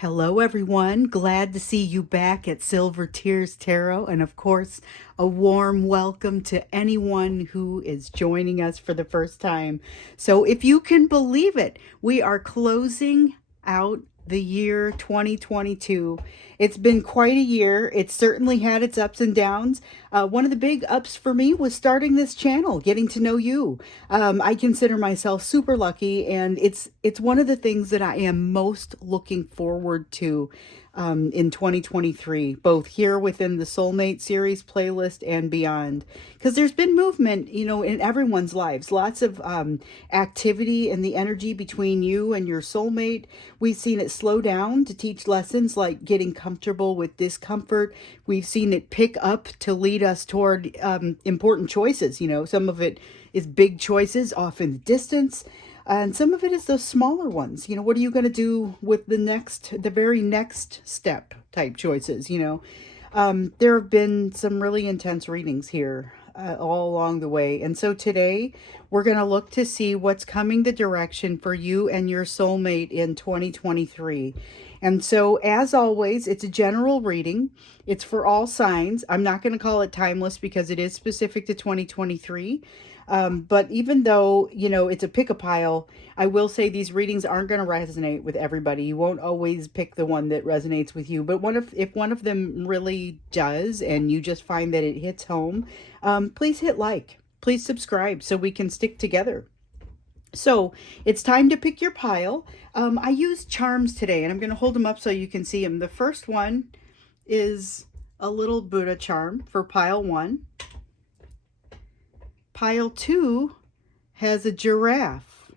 Hello, everyone. Glad to see you back at Silver Tears Tarot. And of course, a warm welcome to anyone who is joining us for the first time. So, if you can believe it, we are closing out the year 2022. It's been quite a year. It's certainly had its ups and downs. One of the big ups for me was starting this channel, getting to know you. I consider myself super lucky, and it's one of the things that I am most looking forward to in 2023, both here within the Soulmate series playlist and beyond. Because there's been movement, in everyone's lives. Lots of activity and the energy between you and your soulmate. We've seen it slow down to teach lessons like getting comfortable with discomfort. We've seen it pick up to lead us toward important choices. Some of it is big choices off in the distance. And some of it is those smaller ones. What are you going to do with the very next step type choices? There have been some really intense readings here all along the way. And so today we're going to look to see what's coming the direction for you and your soulmate in 2023. And so, as always, it's a general reading. It's for all signs. I'm not going to call it timeless because it is specific to 2023. But even though, it's a pick a pile, I will say these readings aren't going to resonate with everybody. You won't always pick the one that resonates with you. But if one of them really does and you just find that it hits home, please hit like. Please subscribe so we can stick together. So it's time to pick your pile. I used charms today, and I'm going to hold them up so you can see them. The first one is a little Buddha charm for pile 1. Pile 2 has a giraffe.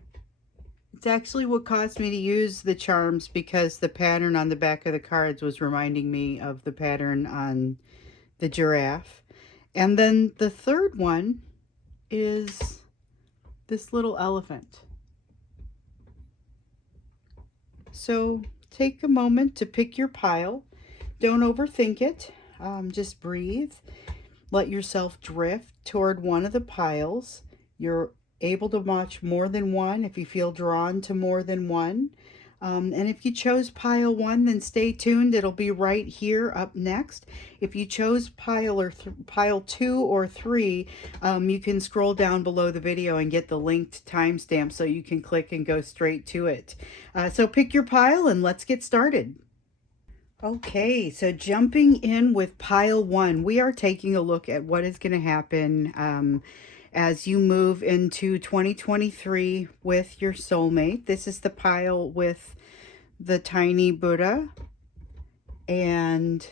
It's actually what caused me to use the charms because the pattern on the back of the cards was reminding me of the pattern on the giraffe. And then the third one is this little elephant. So take a moment to pick your pile. Don't overthink it. Just breathe. Let yourself drift toward one of the piles. You're able to watch more than one if you feel drawn to more than one. And if you chose pile 1, then stay tuned. It'll be right here up next. If you chose pile 2 or 3, you can scroll down below the video and get the linked timestamp so you can click and go straight to it. So pick your pile and let's get started. Okay, so jumping in with pile 1, we are taking a look at what is going to happen as you move into 2023 with your soulmate. This is the pile with the tiny Buddha, and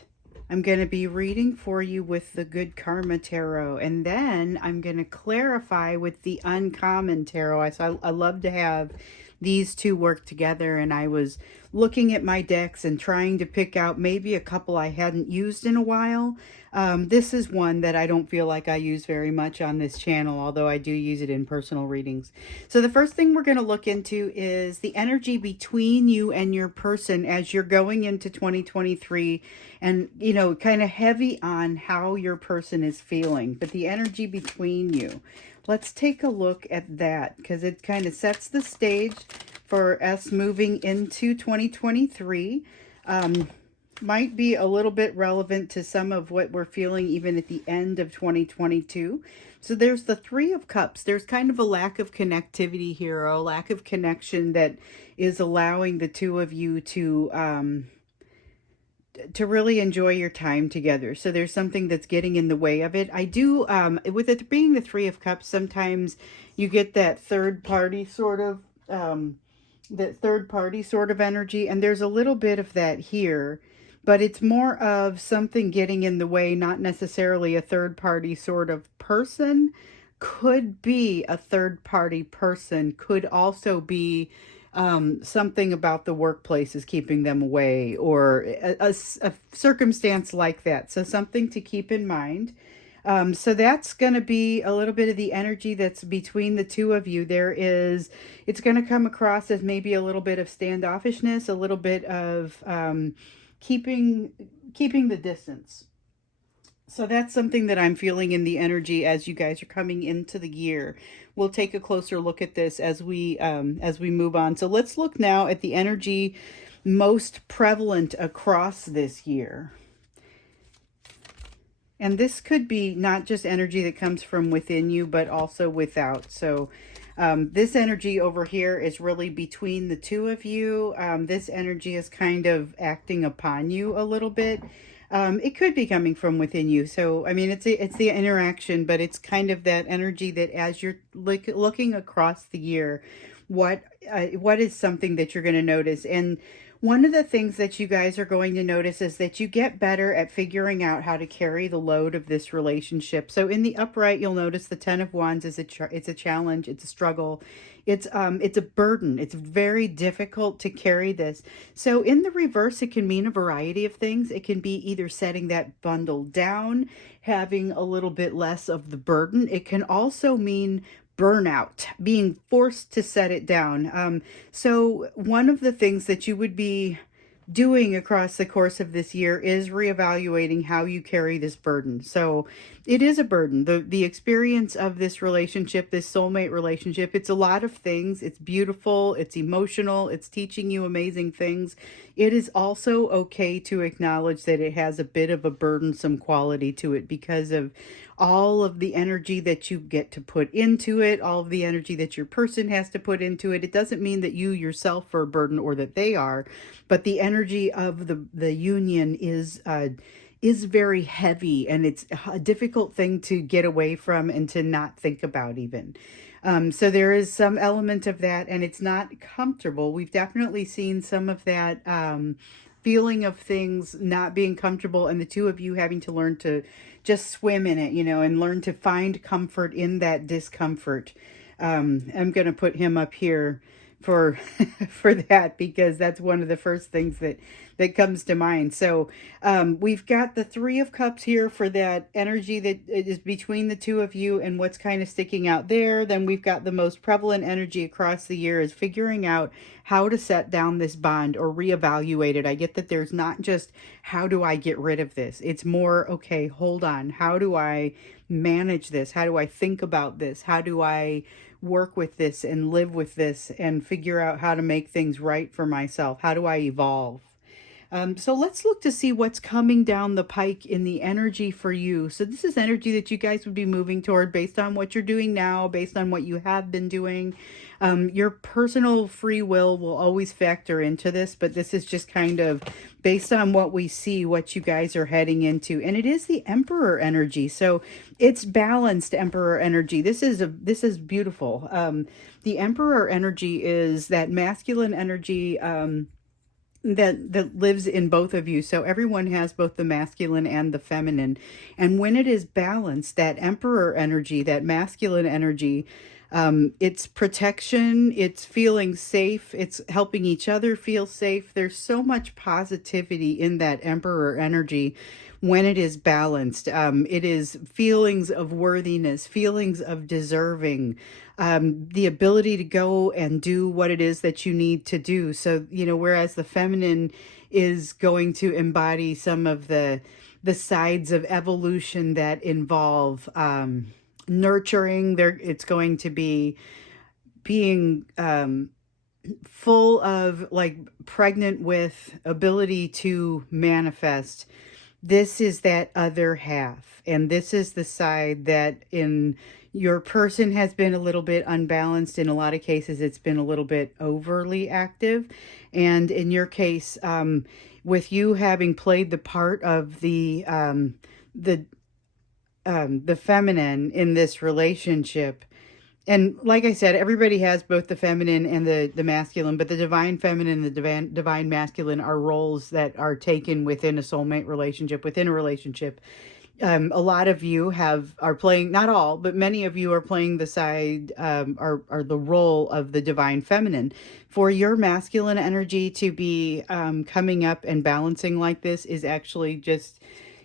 I'm going to be reading for you with the Good Karma Tarot, and then I'm going to clarify with the Uncommon Tarot. So I love to have these two work together, and I was looking at my decks and trying to pick out maybe a couple I hadn't used in a while. This is one that I don't feel like I use very much on this channel, although I do use it in personal readings. So the first thing we're going to look into is the energy between you and your person as you're going into 2023, and kind of heavy on how your person is feeling, but the energy between you. Let's take a look at that because it kind of sets the stage for us moving into 2023. Might be a little bit relevant to some of what we're feeling even at the end of 2022. So there's the Three of Cups. There's kind of a lack of connectivity here, or a lack of connection that is allowing the two of you to really enjoy your time together. So there's something that's getting in the way of it. I do, with it being the Three of Cups, sometimes you get that third party sort of energy, and there's a little bit of that here, but it's more of something getting in the way, not necessarily a third party sort of person. Could be a third party person, could also be something about the workplace is keeping them away, or a circumstance like that. So something to keep in mind. So that's going to be a little bit of the energy that's between the two of you. It's going to come across as maybe a little bit of standoffishness, a little bit of keeping the distance. So that's something that I'm feeling in the energy as you guys are coming into the year. We'll take a closer look at this as we move on. So let's look now at the energy most prevalent across this year. And this could be not just energy that comes from within you, but also without. So this energy over here is really between the two of you. This energy is kind of acting upon you a little bit. It could be coming from within you. So, I mean, it's the interaction, but it's kind of that energy that as you're looking across the year, what is something that you're going to notice? And one of the things that you guys are going to notice is that you get better at figuring out how to carry the load of this relationship. So in the upright, you'll notice the 10 of Wands is it's a challenge, it's a struggle. It's a burden. It's very difficult to carry this. So in the reverse, it can mean a variety of things. It can be either setting that bundle down, having a little bit less of the burden. It can also mean burnout, being forced to set it down. So one of the things that you would be doing across the course of this year is reevaluating how you carry this burden. So it is a burden. The experience of this relationship, this soulmate relationship, it's a lot of things. It's beautiful, it's emotional, it's teaching you amazing things. It is also okay to acknowledge that it has a bit of a burdensome quality to it because of all of the energy that you get to put into it, all of the energy that your person has to put into it. It doesn't mean that you yourself are a burden or that they are, but the energy of the union is very heavy, and it's a difficult thing to get away from and to not think about even. So there is some element of that, and it's not comfortable. We've definitely seen some of that feeling of things not being comfortable, and the two of you having to learn to just swim in it, and learn to find comfort in that discomfort. I'm going to put him up here for for that, because that's one of the first things that comes to mind. So we've got the 3 of Cups here for that energy that is between the two of you and what's kind of sticking out there. Then we've got the most prevalent energy across the year is figuring out how to set down this bond or reevaluate it. I get that there's not just how do I get rid of this, it's more, okay, hold on, how do I manage this, how do I think about this, how do I work with this and live with this and figure out how to make things right for myself? How do I evolve? So let's look to see what's coming down the pike in the energy for you. So this is energy that you guys would be moving toward based on what you're doing now, based on what you have been doing. Your personal free will always factor into this, but this is just kind of based on what we see, what you guys are heading into. And it is the Emperor energy. So it's balanced Emperor energy. This is beautiful. The Emperor energy is that masculine energy, that lives in both of you. So everyone has both the masculine and the feminine. And when it is balanced, that Emperor energy, that masculine energy, it's protection, it's feeling safe, it's helping each other feel safe. There's so much positivity in that Emperor energy when it is balanced. It is feelings of worthiness, feelings of deserving, the ability to go and do what it is that you need to do. So, whereas the feminine is going to embody some of the sides of evolution that involve nurturing, there it's going to be being full of, like, pregnant with ability to manifest. This is that other half, and this is the side that in your person has been a little bit unbalanced. In a lot of cases, it's been a little bit overly active. And in your case, with you having played the part of the the feminine in this relationship, and like I said, everybody has both the feminine and the masculine, but the divine feminine and the divine masculine are roles that are taken within a soulmate relationship, within a relationship. A lot of you are playing, not all, but many of you are playing the side, are the role of the divine feminine. For your masculine energy to be coming up and balancing like this is actually just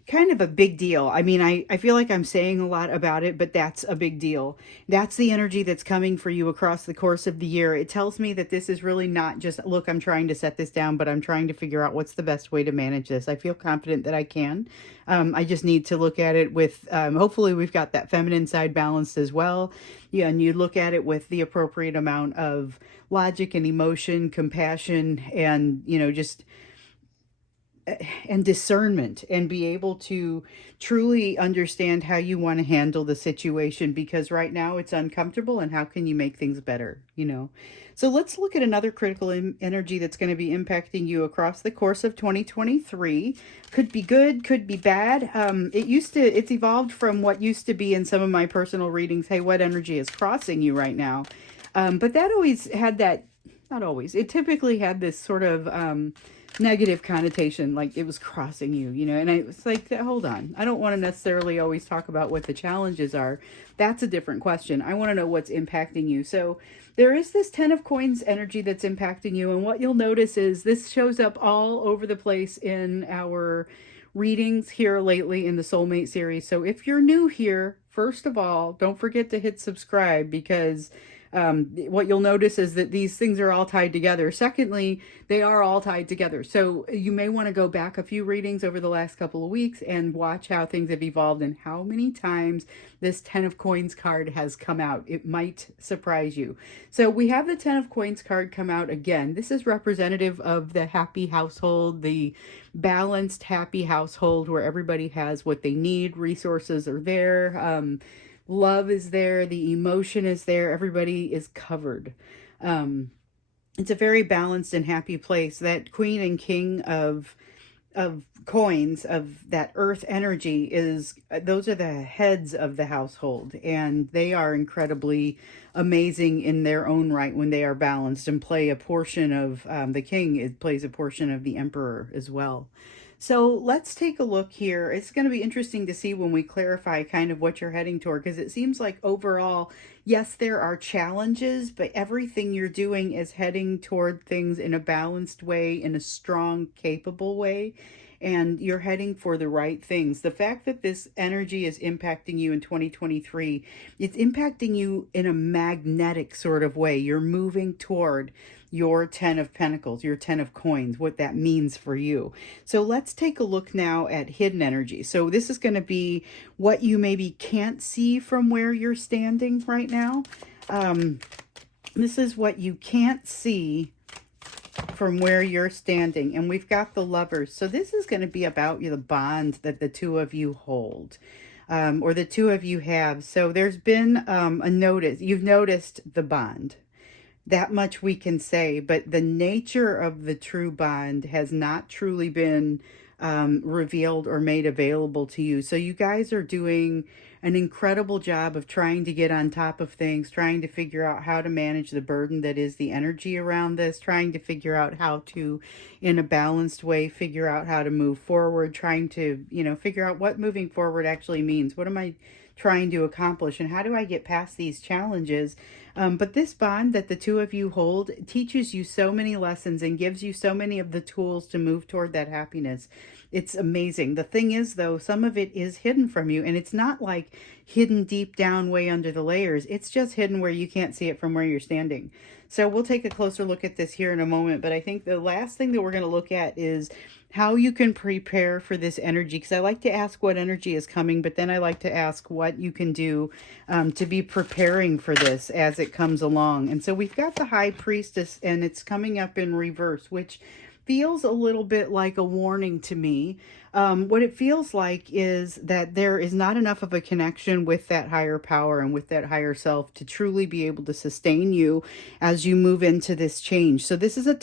kind of a big deal. I mean, I feel like I'm saying a lot about it, but that's a big deal. That's the energy that's coming for you across the course of the year. It tells me that this is really not just, look, I'm trying to set this down, but I'm trying to figure out what's the best way to manage this. I feel confident that I can. I just need to look at it with, hopefully, we've got that feminine side balanced as well. Yeah, and you look at it with the appropriate amount of logic and emotion, compassion, and, just and discernment, and be able to truly understand how you want to handle the situation, because right now it's uncomfortable, and how can you make things better. So let's look at another critical energy that's going to be impacting you across the course of 2023. Could be good, could be bad. It's evolved from what used to be in some of my personal readings, hey, what energy is crossing you right now? But that always had that, not always, it typically had this sort of negative connotation, like it was crossing you, and I was like, hold on, I don't want to necessarily always talk about what the challenges are. That's a different question. I want to know what's impacting you. So there is this 10 of coins energy that's impacting you, and what you'll notice is this shows up all over the place in our readings here lately in the Soulmate series. So if you're new here, first of all, don't forget to hit subscribe, because what you'll notice is that these things are all tied together. Secondly, they are all tied together. So you may want to go back a few readings over the last couple of weeks and watch how things have evolved and how many times this 10 of coins card has come out. It might surprise you. So we have the 10 of coins card come out again. This is representative of the happy household, the balanced, happy household where everybody has what they need. Resources are there. Love is there, the emotion is there, everybody is covered. It's a very balanced and happy place. That queen and king of coins, of that earth energy, is those are the heads of the household, and they are incredibly amazing in their own right when they are balanced, and play a portion of the king. It plays a portion of the emperor as well. So let's take a look here. It's going to be interesting to see when we clarify kind of what you're heading toward, because it seems like overall, yes, there are challenges, but everything you're doing is heading toward things in a balanced way, in a strong, capable way, and you're heading for the right things. The fact that this energy is impacting you in 2023, it's impacting you in a magnetic sort of way. You're moving toward your 10 of Pentacles, your 10 of coins, what that means for you. So let's take a look now at hidden energy. So this is going to be what you maybe can't see from where you're standing right now. This is what you can't see from where you're standing. And we've got the Lovers. So this is going to be about the bond that the two of you hold. Or the two of you have. So there's been a notice. You've noticed the bond. That much we can say, but the nature of the true bond has not truly been revealed or made available to you. So you guys are doing an incredible job of trying to get on top of things, trying to figure out how to manage the burden that is the energy around this, trying to figure out how to, in a balanced way, figure out how to move forward, trying to, figure out what moving forward actually means. What am I trying to accomplish, and how do I get past these challenges? But this bond that the two of you hold teaches you so many lessons and gives you so many of the tools to move toward that happiness. It's amazing. The thing is, though, some of it is hidden from you, and it's not like hidden deep down way under the layers. It's just hidden where you can't see it from where you're standing. So we'll take a closer look at this here in a moment, but I think the last thing that we're going to look at is how you can prepare for this energy, because I like to ask what energy is coming, but then I like to ask what you can do to be preparing for this as it comes along. And so we've got the High Priestess, and it's coming up in reverse, which feels a little bit like a warning to me. What it feels like is that there is not enough of a connection with that higher power and with that higher self to truly be able to sustain you as you move into this change. So this is a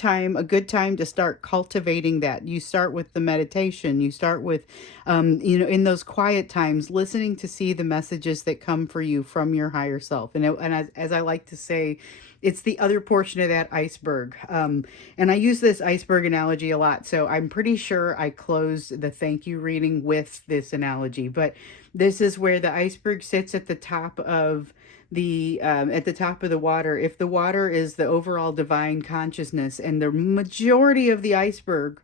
good time to start cultivating that. You start with the meditation. You start with, in those quiet times, listening to see the messages that come for you from your higher self. And as I like to say, it's the other portion of that iceberg. And I use this iceberg analogy a lot. So I'm pretty sure I closed the thank you reading with this analogy. But this is where the iceberg sits at the top of the water. If the water is the overall divine consciousness, and the majority of the iceberg,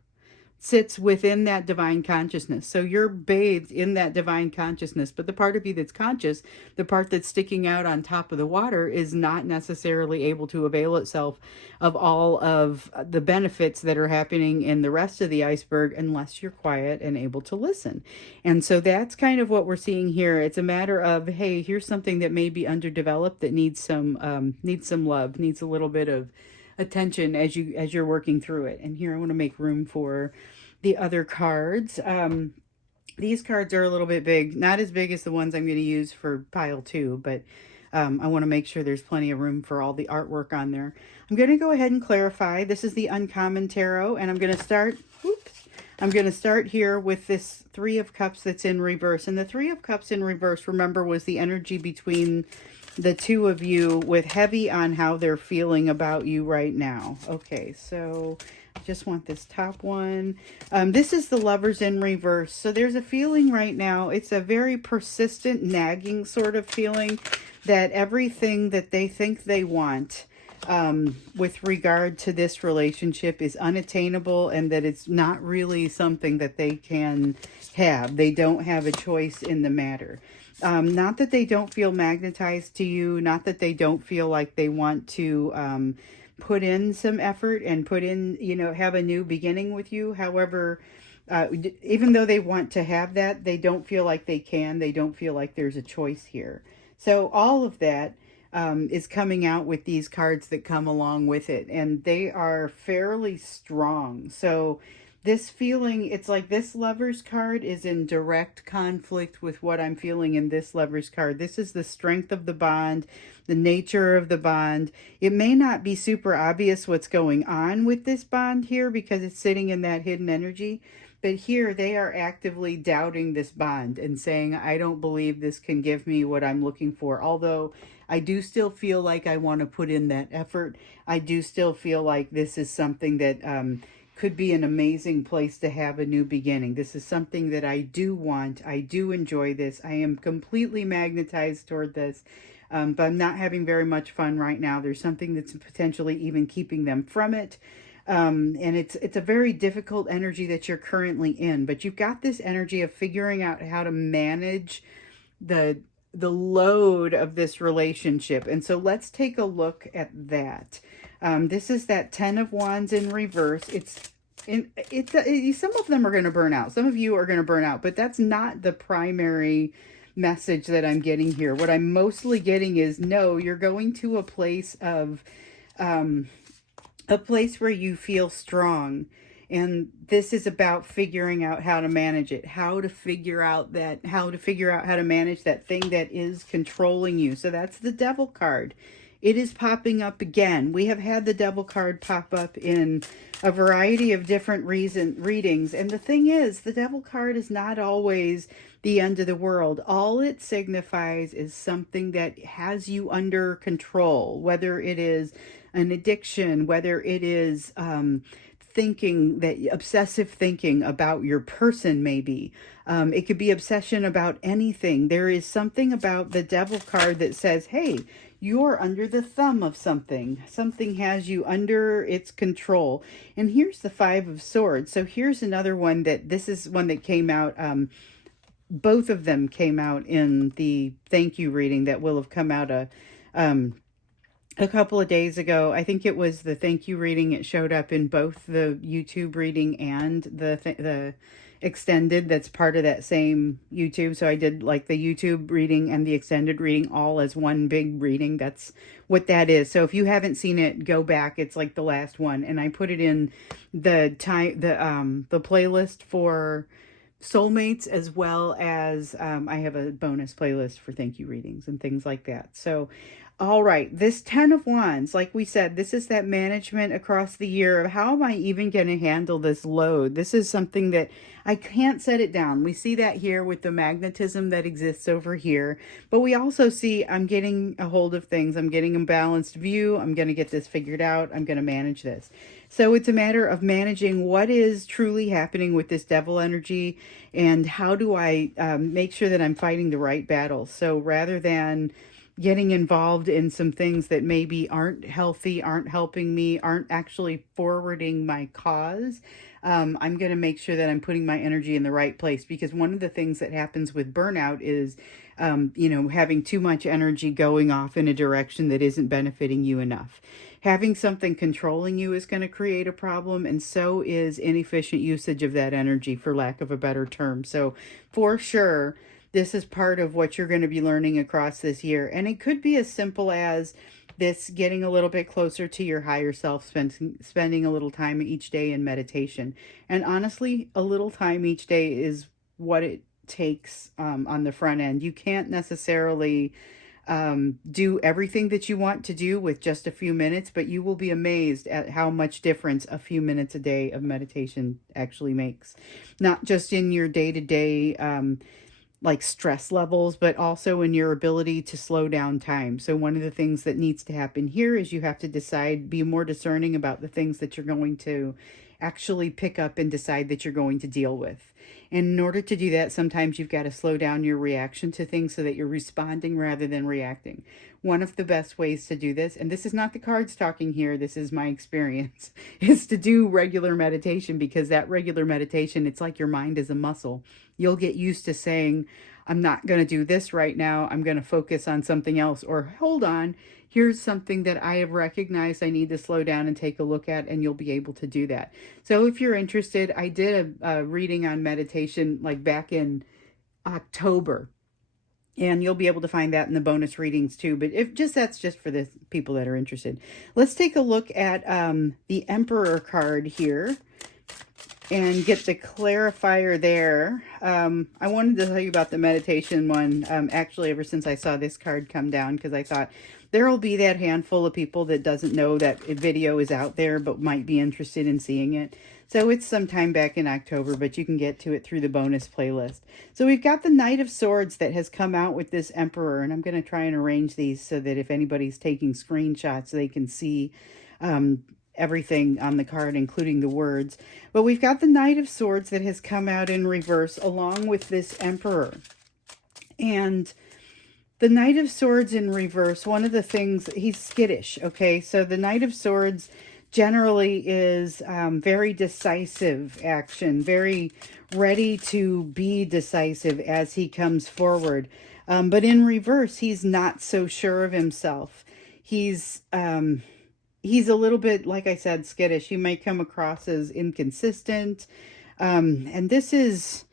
sits within that divine consciousness. So you're bathed in that divine consciousness, but the part of you that's conscious, the part that's sticking out on top of the water, is not necessarily able to avail itself of all of the benefits that are happening in the rest of the iceberg unless you're quiet and able to listen. And so that's kind of what we're seeing here. It's a matter of, hey, here's something that may be underdeveloped that needs some love, needs a little bit of attention as you're working through it. And here I want to make room for the other cards. These cards are a little bit big, not as big as the ones I'm going to use for pile 2, but I want to make sure there's plenty of room for all the artwork on there. I'm going to go ahead and clarify. This is the Uncommon Tarot, and I'm going to start here with this Three of Cups that's in reverse. And the Three of Cups in reverse, remember, was the energy between the two of you, with heavy on how they're feeling about you right now. Okay, so I just want this top one. This is the Lovers in reverse. So there's a feeling right now. It's a very persistent, nagging sort of feeling that everything that they think they want with regard to this relationship is unattainable, and that it's not really something that they can have. They don't have a choice in the matter. Not that they don't feel magnetized to you, not that they don't feel like they want to put in some effort and put in, have a new beginning with you. However, even though they want to have that, they don't feel like they can. They don't feel like there's a choice here. So all of that is coming out with these cards that come along with it, and they are fairly strong. So this feeling, it's like this Lover's card is in direct conflict with what I'm feeling in this Lover's card. This is the strength of the bond, the nature of the bond. It may not be super obvious what's going on with this bond here because it's sitting in that hidden energy. But here they are actively doubting this bond and saying, I don't believe this can give me what I'm looking for. Although I do still feel like I want to put in that effort. I do still feel like this is something that could be an amazing place to have a new beginning. This is something that I do want. I do enjoy this. I am completely magnetized toward this, but I'm not having very much fun right now. There's something that's potentially even keeping them from it. And it's a very difficult energy that you're currently in, but you've got this energy of figuring out how to manage the load of this relationship. And so let's take a look at that. This is that 10 of Wands in reverse. Some of them are going to burn out. Some of you are going to burn out, but that's not the primary message that I'm getting here. What I'm mostly getting is, no, you're going to a place of, a place where you feel strong. And this is about figuring out how to manage it, how to figure out how to manage that thing that is controlling you. So that's the Devil card. It is popping up again. We have had the Devil card pop up in a variety of different readings. And the thing is, the Devil card is not always the end of the world. All it signifies is something that has you under control, whether it is an addiction, whether it is obsessive thinking about your person, maybe. It could be obsession about anything. There is something about the Devil card that says, hey, you're under the thumb of something. Something has you under its control. And here's the Five of Swords. So here's another one this is one that came out, both of them came out in the thank you reading that will have come out a couple of days ago. I think it was the thank you reading. It showed up in both the YouTube reading and the extended that's part of that same YouTube. So I did like the YouTube reading and the extended reading all as one big reading. That's what that is. So if you haven't seen it, go back. It's like the last one. And I put it in the playlist for Soulmates, as well as I have a bonus playlist for thank you readings and things like that. So all right, this 10 of Wands, like we said, this is that management across the year of how am I even going to handle this load? This is something that I can't set it down. We see that here with the magnetism that exists over here, but we also see I'm getting a hold of things. I'm getting a balanced view. I'm going to get this figured out. I'm going to manage this. So it's a matter of managing what is truly happening with this Devil energy and how do I make sure that I'm fighting the right battles. So rather than getting involved in some things that maybe aren't healthy, aren't helping me, aren't actually forwarding my cause, I'm going to make sure that I'm putting my energy in the right place, because one of the things that happens with burnout is, having too much energy going off in a direction that isn't benefiting you enough. Having something controlling you is going to create a problem, and so is inefficient usage of that energy, for lack of a better term. So, for sure, this is part of what you're going to be learning across this year. And it could be as simple as this: getting a little bit closer to your higher self, spending a little time each day in meditation. And honestly, a little time each day is what it takes on the front end. You can't necessarily do everything that you want to do with just a few minutes, but you will be amazed at how much difference a few minutes a day of meditation actually makes. Not just in your day to day like stress levels, but also in your ability to slow down time. So one of the things that needs to happen here is you have to decide, be more discerning about the things that you're going to actually pick up and decide that you're going to deal with. And in order to do that, sometimes you've got to slow down your reaction to things so that you're responding rather than reacting. One of the best ways to do this, and this is not the cards talking here, this is my experience, is to do regular meditation, because that regular meditation, it's like your mind is a muscle. You'll get used to saying, I'm not going to do this right now. I'm going to focus on something else. Or hold on, here's something that I have recognized I need to slow down and take a look at, and you'll be able to do that. So if you're interested, I did a reading on meditation like back in October. And you'll be able to find that in the bonus readings too. But if just that's just for the people that are interested. Let's take a look at the Emperor card here and get the clarifier there. I wanted to tell you about the meditation one, actually, ever since I saw this card come down, because I thought there will be that handful of people that doesn't know that video is out there but might be interested in seeing it. So it's sometime back in October, but you can get to it through the bonus playlist. So we've got the Knight of Swords that has come out with this Emperor, and I'm going to try and arrange these so that if anybody's taking screenshots, they can see everything on the card, including the words. But we've got the Knight of Swords that has come out in reverse along with this Emperor. And the Knight of Swords in reverse, one of the things, he's skittish, okay? So the Knight of Swords generally is very decisive action, very ready to be decisive as he comes forward. But in reverse, he's not so sure of himself. He's a little bit, like I said, skittish. He may come across as inconsistent. And this is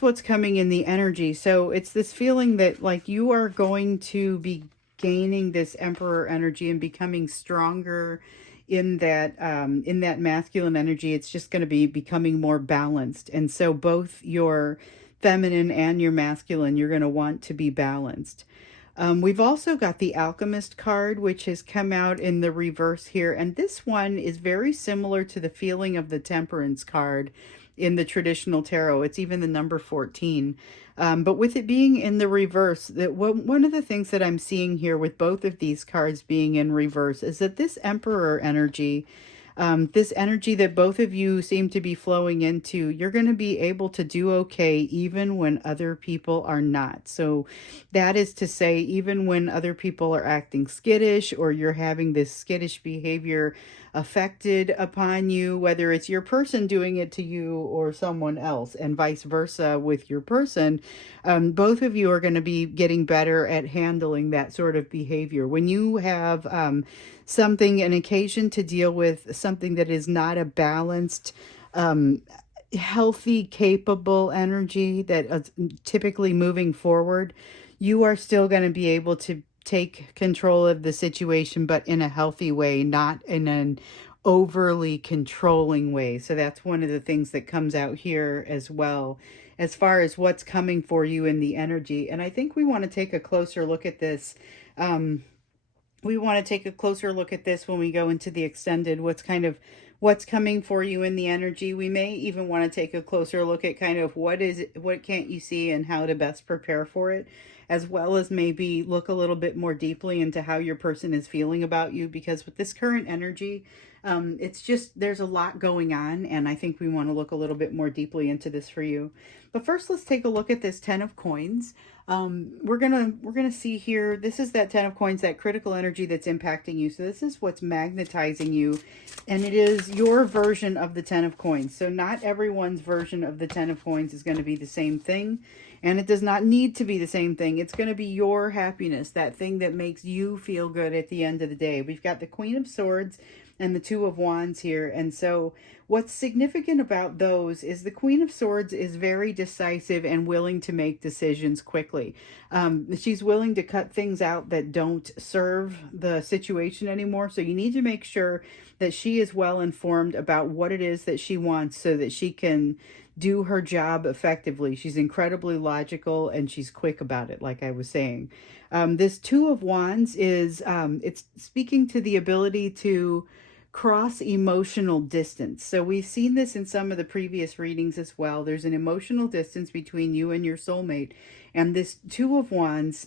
what's coming in the energy. So it's this feeling that like you are going to be gaining this Emperor energy and becoming stronger in that masculine energy. It's just going to be becoming more balanced. And so both your feminine and your masculine, you're going to want to be balanced. We've also got the Alchemist card, which has come out in the reverse here. And this one is very similar to the feeling of the Temperance card in the traditional tarot. It's even the number 14. But with it being in the reverse, one of the things that I'm seeing here with both of these cards being in reverse is that this Emperor energy, this energy that both of you seem to be flowing into, you're going to be able to do okay even when other people are not. So that is to say, even when other people are acting skittish or you're having this skittish behavior affected upon you, whether it's your person doing it to you or someone else, and vice versa with your person, both of you are going to be getting better at handling that sort of behavior. When you have something, an occasion to deal with something that is not a balanced, healthy, capable energy that is typically moving forward, you are still going to be able to take control of the situation, but in a healthy way, not in an overly controlling way. So that's one of the things that comes out here as well, as far as what's coming for you in the energy. And I think we want to take a closer look at this. We want to take a closer look at this when we go into the extended, what's coming for you in the energy. We may even want to take a closer look at kind of what can't you see and how to best prepare for it, as well as maybe look a little bit more deeply into how your person is feeling about you, because with this current energy, it's just, there's a lot going on, and I think we want to look a little bit more deeply into this for you. But first, let's take a look at this 10 of coins. We're gonna see here. This is that 10 of coins, that critical energy that's impacting you. So this is what's magnetizing you, and it is your version of the 10 of coins. So not everyone's version of the 10 of coins is going to be the same thing, and it does not need to be the same thing. It's going to be your happiness, that thing that makes you feel good at the end of the day. We've got the Queen of Swords and the Two of Wands here, and so what's significant about those is the Queen of Swords is very decisive and willing to make decisions quickly. She's willing to cut things out that don't serve the situation anymore. So you need to make sure that she is well informed about what it is that she wants so that she can do her job effectively. She's incredibly logical and she's quick about it, like I was saying. This Two of Wands is it's speaking to the ability to cross emotional distance. So we've seen this in some of the previous readings as well. There's an emotional distance between you and your soulmate, and this Two of Wands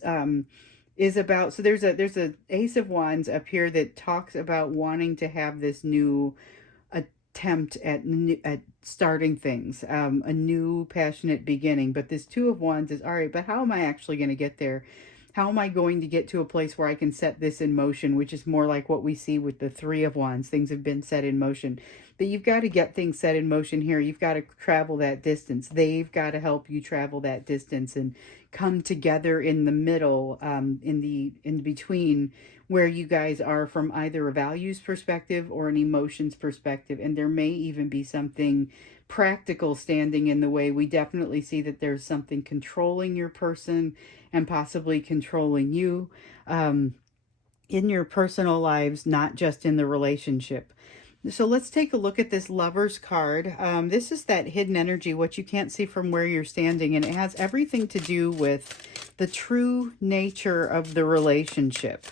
is about. So there's a Ace of Wands up here that talks about wanting to have this new attempt at starting things, a new passionate beginning. But this Two of Wands is all right. But how am I actually going to get there? How am I going to get to a place where I can set this in motion, which is more like what we see with the Three of Wands. Things have been set in motion. But you've got to get things set in motion here. You've got to travel that distance. They've got to help you travel that distance and come together in the middle, in between where you guys are from either a values perspective or an emotions perspective. And there may even be something practical standing in the way. We definitely see that there's something controlling your person and possibly controlling you in your personal lives, not just in the relationship. So let's take a look at this Lover's card. This is that hidden energy, what you can't see from where you're standing, and it has everything to do with the true nature of the relationship.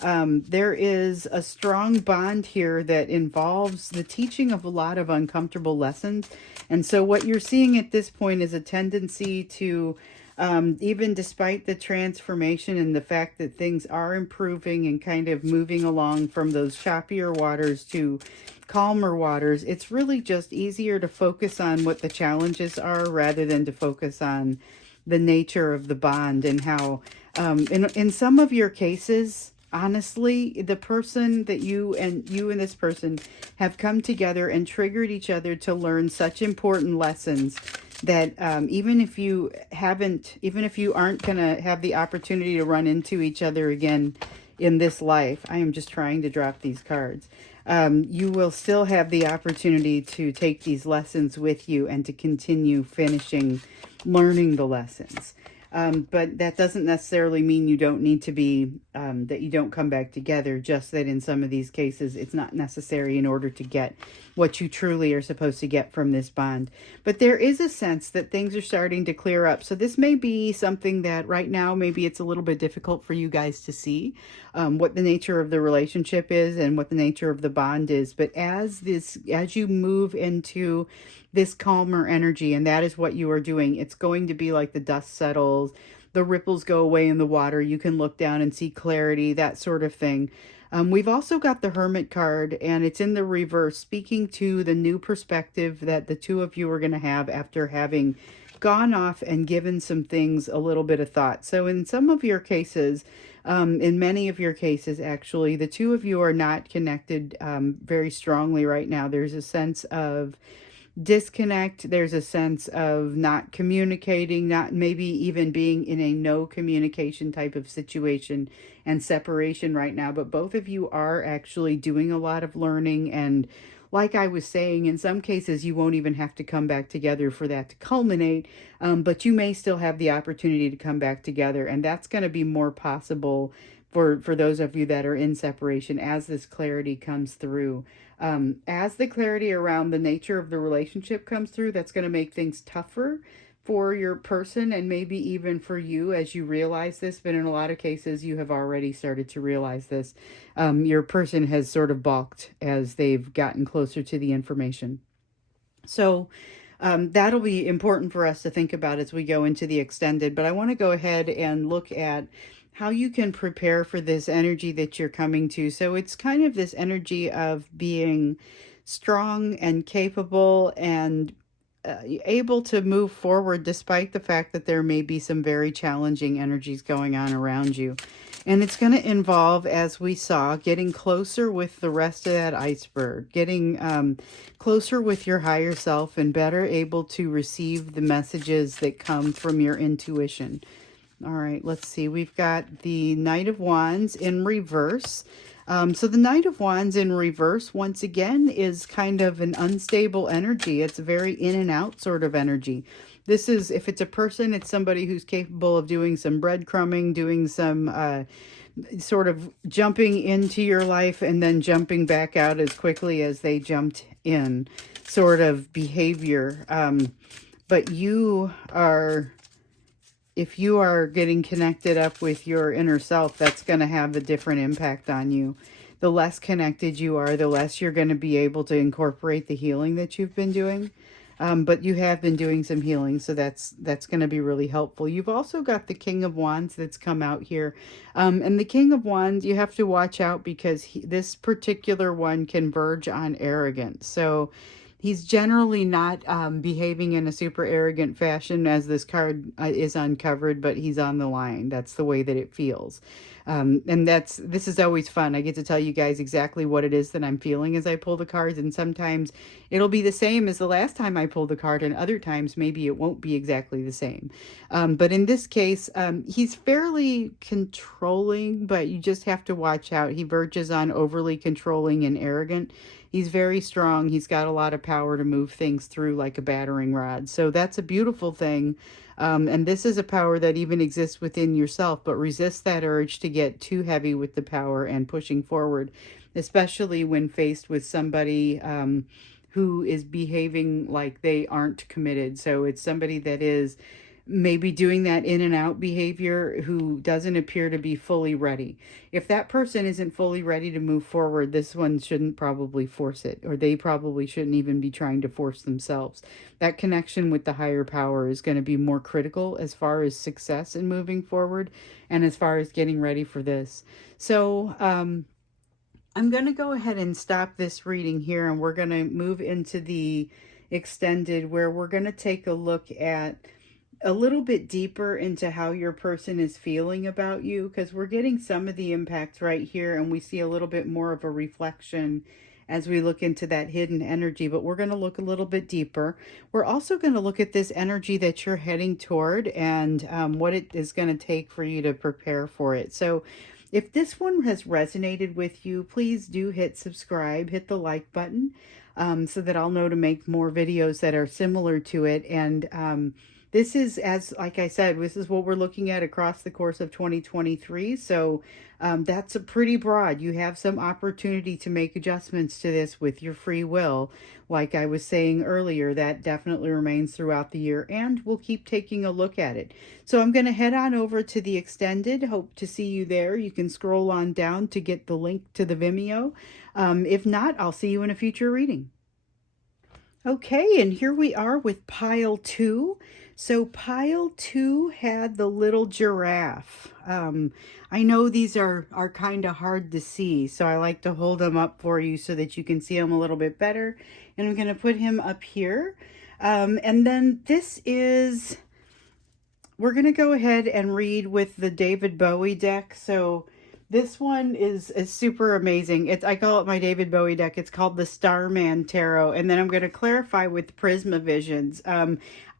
There is a strong bond here that involves the teaching of a lot of uncomfortable lessons. And so what you're seeing at this point is a tendency to, even despite the transformation and the fact that things are improving and kind of moving along from those choppier waters to calmer waters, it's really just easier to focus on what the challenges are rather than to focus on the nature of the bond and how, in some of your cases, honestly, the person that you and this person have come together and triggered each other to learn such important lessons that even if you aren't gonna have the opportunity to run into each other again in this life, I am just trying to drop these cards. You will still have the opportunity to take these lessons with you and to continue finishing learning the lessons. But that doesn't necessarily mean you don't need to be, that you don't come back together, just that in some of these cases, it's not necessary in order to get what you truly are supposed to get from this bond. But there is a sense that things are starting to clear up. So this may be something that right now, maybe it's a little bit difficult for you guys to see what the nature of the relationship is and what the nature of the bond is. But as you move into this calmer energy, and that is what you are doing, it's going to be like the dust settles, the ripples go away in the water, you can look down and see clarity, that sort of thing. We've also got the Hermit card, and it's in the reverse, speaking to the new perspective that the two of you are going to have after having gone off and given some things a little bit of thought. So in some of your cases, in many of your cases, actually, the two of you are not connected very strongly right now. There's a sense of disconnect. There's a sense of not communicating, not maybe even being in a no communication type of situation and separation right now. But both of you are actually doing a lot of learning. And like I was saying, in some cases, you won't even have to come back together for that to culminate. But you may still have the opportunity to come back together. And that's going to be more possible for those of you that are in separation as this clarity comes through. As the clarity around the nature of the relationship comes through, that's going to make things tougher for your person and maybe even for you as you realize this. But in a lot of cases, you have already started to realize this. Your person has sort of balked as they've gotten closer to the information. So that'll be important for us to think about as we go into the extended. But I want to go ahead and look at how you can prepare for this energy that you're coming to. So it's kind of this energy of being strong and capable and able to move forward despite the fact that there may be some very challenging energies going on around you. And it's going to involve, as we saw, getting closer with the rest of that iceberg, getting closer with your higher self and better able to receive the messages that come from your intuition. All right, let's see. We've got the Knight of Wands in reverse. So the Knight of Wands in reverse, once again, is kind of an unstable energy. It's a very in and out sort of energy. This is, if it's a person, it's somebody who's capable of doing some breadcrumbing, doing some sort of jumping into your life and then jumping back out as quickly as they jumped in sort of behavior. But you are, if you are getting connected up with your inner self, that's going to have a different impact on you. The less connected you are, the less you're going to be able to incorporate the healing that you've been doing. But you have been doing some healing, so that's going to be really helpful. You've also got the King of Wands that's come out here. And the King of Wands, you have to watch out because this particular one can verge on arrogance. So he's generally not behaving in a super arrogant fashion as this card is uncovered, but he's on the line. That's the way that it feels. And this is always fun. I get to tell you guys exactly what it is that I'm feeling as I pull the cards. And sometimes it'll be the same as the last time I pulled the card. And other times, maybe it won't be exactly the same. But in this case, he's fairly controlling, but you just have to watch out. He verges on overly controlling and arrogant. He's very strong. He's got a lot of power to move things through like a battering rod. So that's a beautiful thing. And this is a power that even exists within yourself, but resist that urge to get too heavy with the power and pushing forward, especially when faced with somebody who is behaving like they aren't committed. So it's somebody that is maybe doing that in and out behavior who doesn't appear to be fully ready. If that person isn't fully ready to move forward, this one shouldn't probably force it, or they probably shouldn't even be trying to force themselves. That connection with the higher power is going to be more critical as far as success in moving forward and as far as getting ready for this. So, I'm going to go ahead and stop this reading here, and we're going to move into the extended, where we're going to take a look at a little bit deeper into how your person is feeling about you, because we're getting some of the impacts right here and we see a little bit more of a reflection as we look into that hidden energy. But we're going to look a little bit deeper. We're also going to look at this energy that you're heading toward and what it is going to take for you to prepare for it. So if this one has resonated with you, please do hit subscribe, hit the like button, so that I'll know to make more videos that are similar to it. And this is, as like I said, this is what we're looking at across the course of 2023. So that's a pretty broad. You have some opportunity to make adjustments to this with your free will. Like I was saying earlier, that definitely remains throughout the year, and we'll keep taking a look at it. So I'm going to head on over to the extended. Hope to see you there. You can scroll on down to get the link to the Vimeo. If not, I'll see you in a future reading. Okay, and here we are with pile 2. So pile 2 had the little giraffe. I know these are kind of hard to see, so I like to hold them up for you so that you can see them a little bit better. And I'm going to put him up here. And then this is, we're going to go ahead and read with the David Bowie deck. So this one is super amazing. I call it my David Bowie deck. It's called the Starman Tarot. And then I'm going to clarify with Prisma Visions.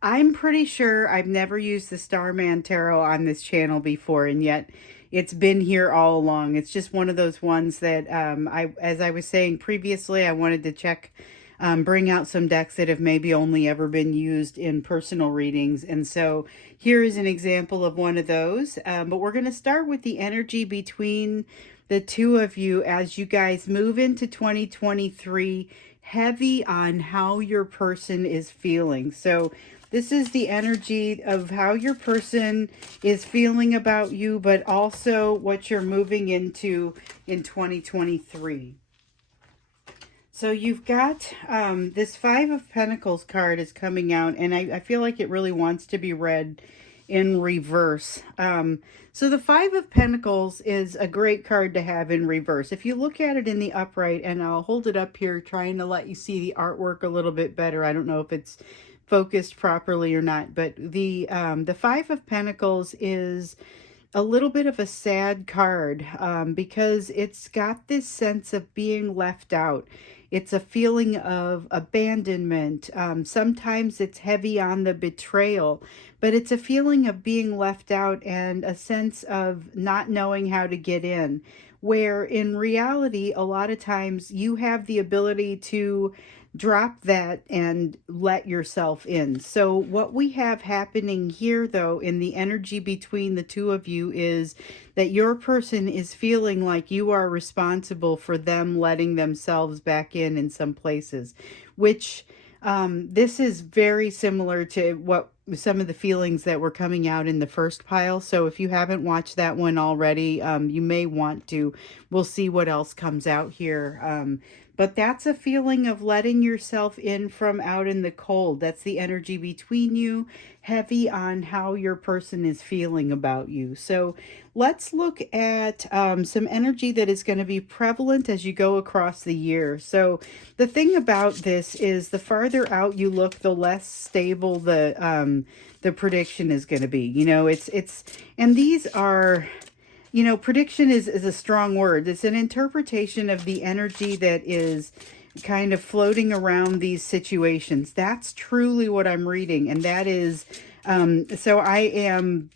I'm pretty sure I've never used the Starman Tarot on this channel before, and yet it's been here all along. It's just one of those ones that, as I was saying previously, I wanted to check, bring out some decks that have maybe only ever been used in personal readings. And so here is an example of one of those. But we're going to start with the energy between the two of you as you guys move into 2023, heavy on how your person is feeling. So this is the energy of how your person is feeling about you, but also what you're moving into in 2023. So you've got this Five of Pentacles card is coming out, and I feel like it really wants to be read in reverse. So the Five of Pentacles is a great card to have in reverse. If you look at it in the upright, and I'll hold it up here trying to let you see the artwork a little bit better. I don't know if it's focused properly or not, but the Five of Pentacles is a little bit of a sad card, because it's got this sense of being left out. It's a feeling of abandonment. Sometimes it's heavy on the betrayal, but it's a feeling of being left out and a sense of not knowing how to get in. Where in reality, a lot of times you have the ability to drop that and let yourself in. So what we have happening here, though, in the energy between the two of you, is that your person is feeling like you are responsible for them letting themselves back in some places, which this is very similar to what some of the feelings that were coming out in the first pile. So if you haven't watched that one already, you may want to. We'll see what else comes out here. But that's a feeling of letting yourself in from out in the cold. That's the energy between you, heavy on how your person is feeling about you. So let's look at some energy that is going to be prevalent as you go across the year. So the thing about this is the farther out you look, the less stable the prediction is going to be. You know, and these are, you know, prediction is a strong word. It's an interpretation of the energy that is kind of floating around these situations. That's truly what I'm reading. And that is, so I am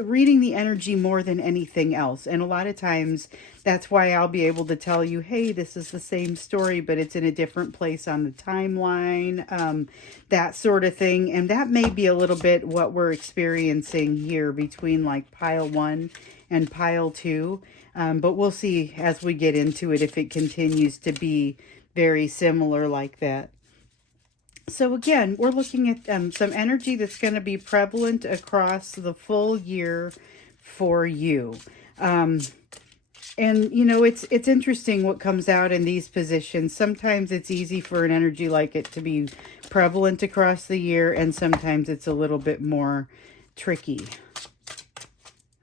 reading the energy more than anything else. And a lot of times that's why I'll be able to tell you, hey, this is the same story, but it's in a different place on the timeline, that sort of thing. And that may be a little bit what we're experiencing here between like pile 1 and pile 2. But we'll see as we get into it if it continues to be very similar like that. So again, we're looking at some energy that's going to be prevalent across the full year for you. And, you know, it's interesting what comes out in these positions. Sometimes it's easy for an energy like it to be prevalent across the year, and sometimes it's a little bit more tricky.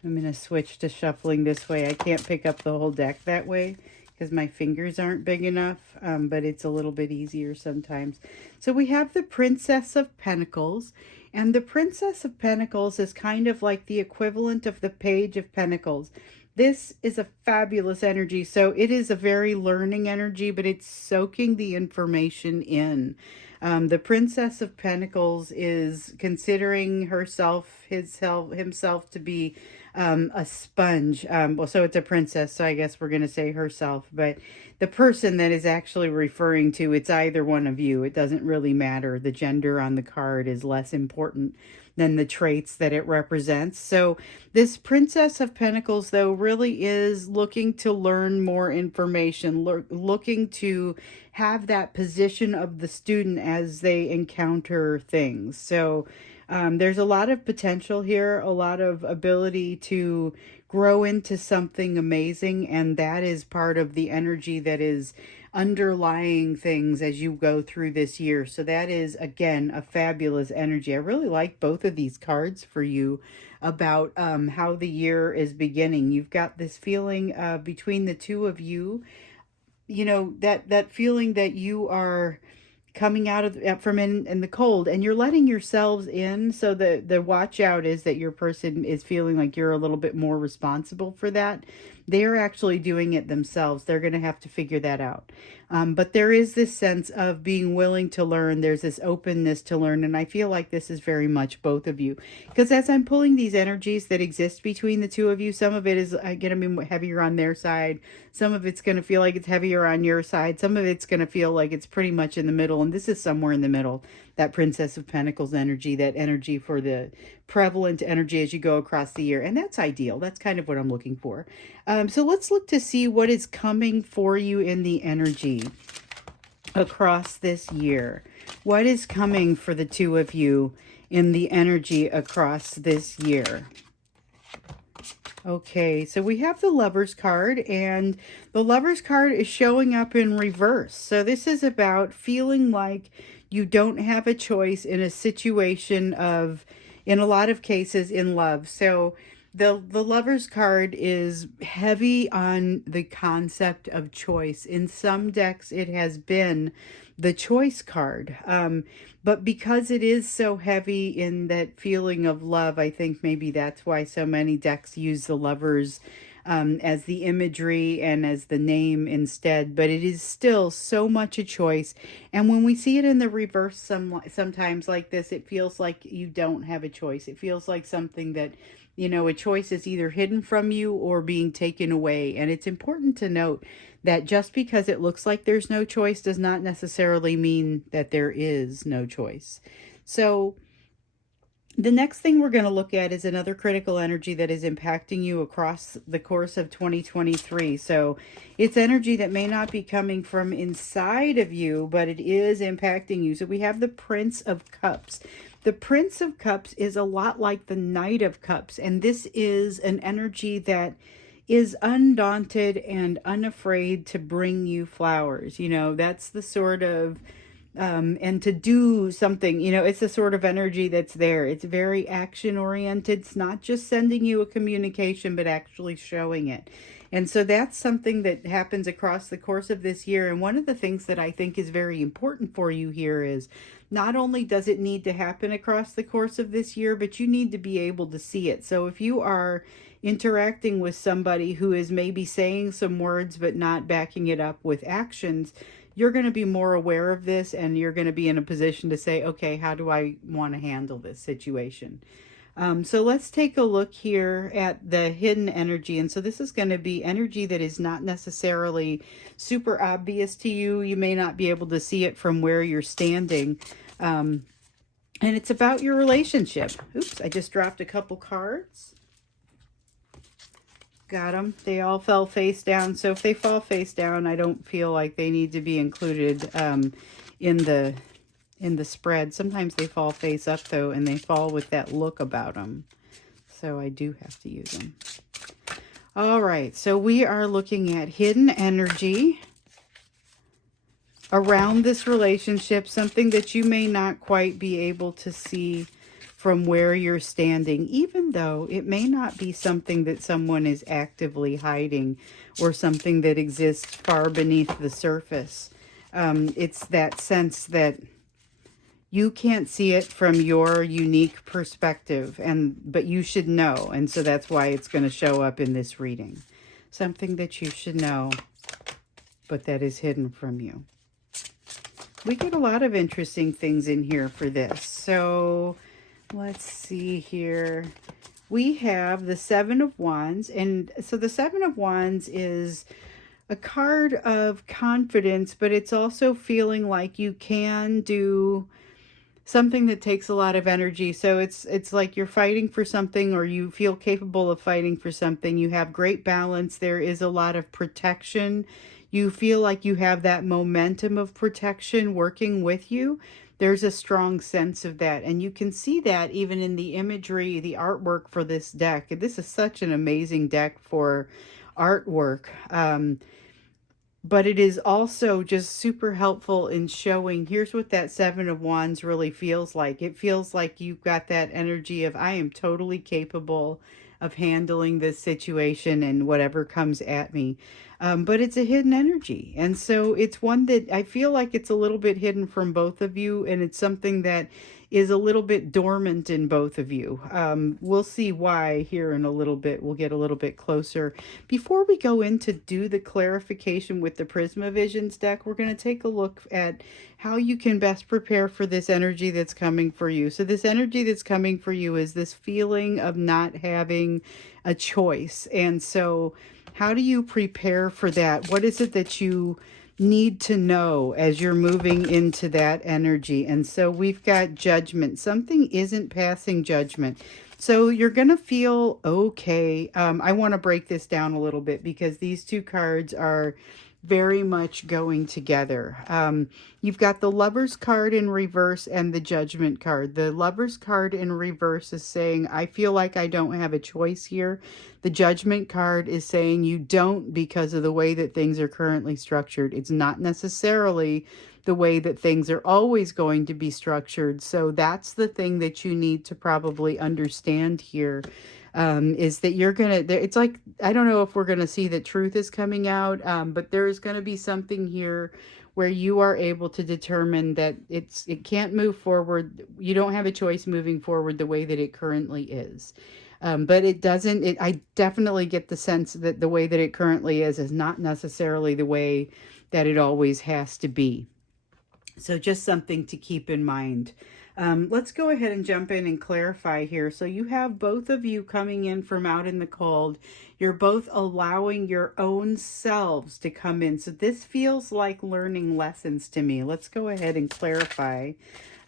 I'm going to switch to shuffling this way. I can't pick up the whole deck that way because my fingers aren't big enough, but it's a little bit easier sometimes. So we have the Princess of Pentacles, and the Princess of Pentacles is kind of like the equivalent of the Page of Pentacles. This is a fabulous energy. So it is a very learning energy, but it's soaking the information in. The Princess of Pentacles is considering himself to be a sponge. Well, so it's a princess, so I guess we're going to say herself. But the person that is actually referring to, it's either one of you. It doesn't really matter. The gender on the card is less important than the traits that it represents. So this Princess of Pentacles, though, really is looking to learn more information, looking to have that position of the student as they encounter things. So there's a lot of potential here, a lot of ability to grow into something amazing, and that is part of the energy that is underlying things as you go through this year. So that is, again, a fabulous energy. I really like both of these cards for you about how the year is beginning. You've got this feeling between the two of you, you know, that feeling that you are coming out of from in the cold, and you're letting yourselves in. So the watch out is that your person is feeling like you're a little bit more responsible for that. They're actually doing it themselves. They're going to have to figure that out. But there is this sense of being willing to learn. There's this openness to learn. And I feel like this is very much both of you. Because as I'm pulling these energies that exist between the two of you, some of it is going to be heavier on their side. Some of it's going to feel like it's heavier on your side. Some of it's going to feel like it's pretty much in the middle. And this is somewhere in the middle. That Princess of Pentacles energy, that energy for the prevalent energy as you go across the year. And that's ideal. That's kind of what I'm looking for. So let's look to see what is coming for you in the energy across this year. What is coming for the two of you in the energy across this year? Okay, so we have the Lover's card, and the Lover's card is showing up in reverse. So this is about feeling like you don't have a choice in a situation of, in a lot of cases, in love. So The Lover's card is heavy on the concept of choice. In some decks, it has been the choice card. But because it is so heavy in that feeling of love, I think maybe that's why so many decks use the Lovers as the imagery and as the name instead. But it is still so much a choice. And when we see it in the reverse, sometimes like this, it feels like you don't have a choice. It feels like something that, a choice is either hidden from you or being taken away. And it's important to note that just because it looks like there's no choice does not necessarily mean that there is no choice. So the next thing we're going to look at is another critical energy that is impacting you across the course of 2023. So it's energy that may not be coming from inside of you, but it is impacting you. So we have the Prince of Cups. The Prince of Cups is a lot like the Knight of Cups, and this is an energy that is undaunted and unafraid to bring you flowers. That's the sort of and to do something, it's the sort of energy that's there. It's very action oriented. It's not just sending you a communication, but actually showing it. And so that's something that happens across the course of this year. And one of the things that I think is very important for you here is not only does it need to happen across the course of this year, but you need to be able to see it. So if you are interacting with somebody who is maybe saying some words but not backing it up with actions, you're going to be more aware of this, and you're going to be in a position to say, okay, how do I want to handle this situation? So let's take a look here at the hidden energy. And so this is going to be energy that is not necessarily super obvious to you. You may not be able to see it from where you're standing. And it's about your relationship. Oops, I just dropped a couple cards. Got them. They all fell face down. So if they fall face down, I don't feel like they need to be included in the spread. Sometimes they fall face up though, and they fall with that look about them. So I do have to use them. All right. So we are looking at hidden energy around this relationship, something that you may not quite be able to see from where you're standing, even though it may not be something that someone is actively hiding or something that exists far beneath the surface. It's that sense that you can't see it from your unique perspective, but you should know. And so that's why it's going to show up in this reading. Something that you should know, but that is hidden from you. We get a lot of interesting things in here for this. So let's see here. We have the Seven of Wands. And so the Seven of Wands is a card of confidence, but it's also feeling like you can do something that takes a lot of energy. So it's like you're fighting for something, or you feel capable of fighting for something. You have great balance. There is a lot of protection. You feel like you have that momentum of protection working with you. There's a strong sense of that. And you can see that even in the imagery, the artwork for this deck. This is such an amazing deck for artwork. But it is also just super helpful in showing, here's what that Seven of Wands really feels like. It feels like you've got that energy of, I am totally capable of handling this situation and whatever comes at me. But it's a hidden energy. And so it's one that I feel like it's a little bit hidden from both of you. And it's something that is a little bit dormant in both of you. We'll see why here in a little bit. We'll get a little bit closer. Before we go in to do the clarification with the Prisma Visions deck, we're going to take a look at how you can best prepare for this energy that's coming for you. So this energy that's coming for you is this feeling of not having a choice. And so how do you prepare for that? What is it that you need to know as you're moving into that energy? And so we've got Judgment. Something isn't passing judgment. So you're going to feel okay. I want to break this down a little bit because these two cards are very much going together. You've got the Lover's card in reverse and the Judgment card. The Lover's card in reverse is saying, I feel like I don't have a choice here. The Judgment card is saying you don't, because of the way that things are currently structured. It's not necessarily the way that things are always going to be structured. So that's the thing that you need to probably understand here. is that you're going to, it's like, I don't know if we're going to see that truth is coming out, but there's going to be something here where you are able to determine that it can't move forward. You don't have a choice moving forward the way that it currently is. But it doesn't, I definitely get the sense that the way that it currently is not necessarily the way that it always has to be. So just something to keep in mind. Let's go ahead and jump in and clarify here. So you have both of you coming in from out in the cold. You're both allowing your own selves to come in. So this feels like learning lessons to me. Let's go ahead and clarify.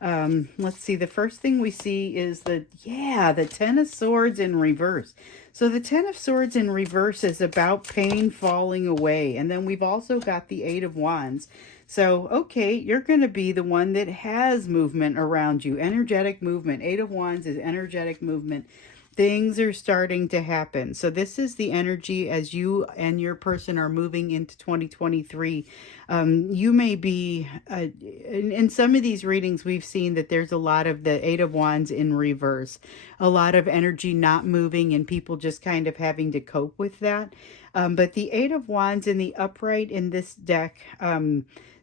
Let's see. The first thing we see is the Ten of Swords in reverse. So the Ten of Swords in reverse is about pain falling away. And then we've also got the Eight of Wands. So, okay, you're going to be the one that has movement around you, energetic movement. Eight of Wands is energetic movement. Things are starting to happen. So this is the energy as you and your person are moving into 2023. You may be, in some of these readings, we've seen that there's a lot of the Eight of Wands in reverse. A lot of energy not moving and people just kind of having to cope with that. But the Eight of Wands in the upright in this deck,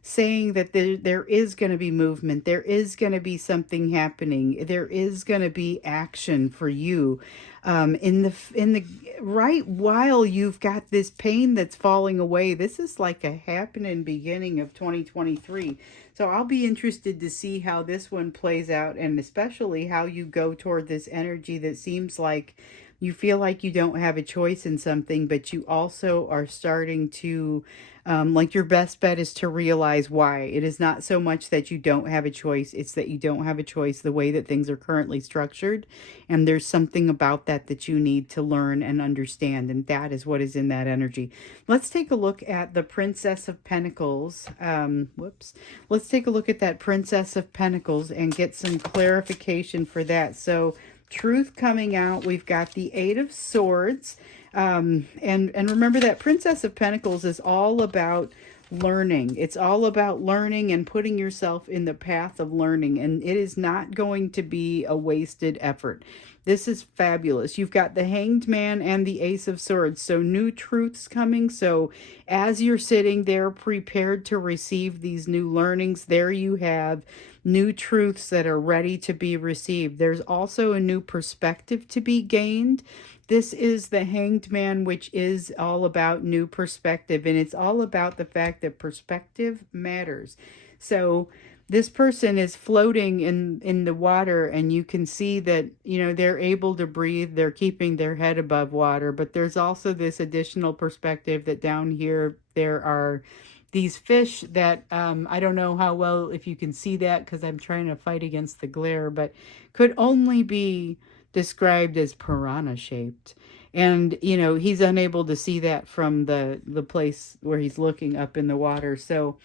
saying that there is going to be movement, there is going to be something happening, there is going to be action for you, in the right while you've got this pain that's falling away. This is like a happening beginning of 2023. So I'll be interested to see how this one plays out, and especially how you go toward this energy that seems like you feel like you don't have a choice in something, but you also are starting to, like, your best bet is to realize why. It is not so much that you don't have a choice, it's that you don't have a choice the way that things are currently structured. And there's something about that that you need to learn and understand. And that is what is in that energy. Let's take a look at the Princess of Pentacles. Let's take a look at that Princess of Pentacles and get some clarification for that. So, truth coming out. We've got the Eight of Swords. And remember that Princess of Pentacles is all about learning. It's all about learning and putting yourself in the path of learning. And it is not going to be a wasted effort. This is fabulous. You've got the Hanged Man and the Ace of Swords. So new truths coming. So as you're sitting there prepared to receive these new learnings, there you have new truths that are ready to be received. There's also a new perspective to be gained. This is the Hanged Man, which is all about new perspective. And it's all about the fact that perspective matters. So this person is floating in the water, and you can see that, you know, they're able to breathe. They're keeping their head above water. But there's also this additional perspective that down here there are these fish that, I don't know how well if you can see that because I'm trying to fight against the glare, but could only be described as piranha shaped. And, you know, he's unable to see that from the place where he's looking up in the water. So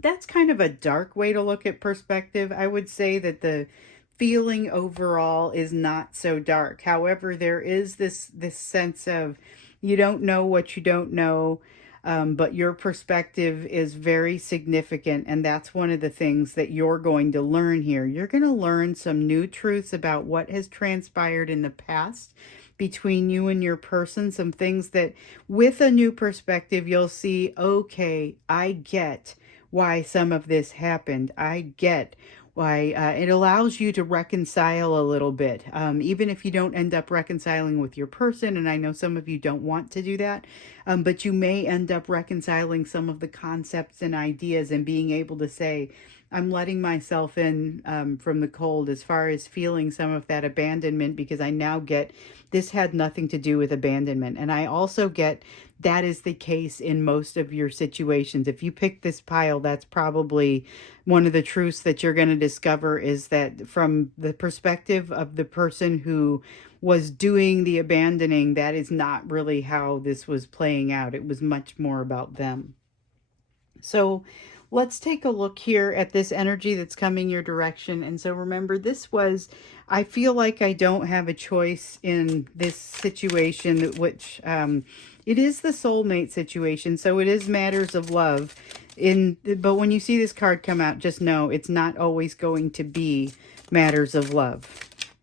that's kind of a dark way to look at perspective. I would say that the feeling overall is not so dark. However, there is this sense of you don't know what you don't know. But your perspective is very significant, and that's one of the things that you're going to learn here. You're going to learn some new truths about what has transpired in the past between you and your person, some things that with a new perspective, you'll see, okay, I get why some of this happened. I get why it allows you to reconcile a little bit, even if you don't end up reconciling with your person. And I know some of you don't want to do that, but you may end up reconciling some of the concepts and ideas and being able to say, I'm letting myself in from the cold as far as feeling some of that abandonment, because I now get this had nothing to do with abandonment. And I also get that is the case in most of your situations. If you pick this pile, that's probably one of the truths that you're going to discover, is that from the perspective of the person who was doing the abandoning, that is not really how this was playing out. It was much more about them. So let's take a look here at this energy that's coming your direction. And so remember, this was, I feel like I don't have a choice in this situation, which it is the soulmate situation. So it is matters of love. But when you see this card come out, just know it's not always going to be matters of love.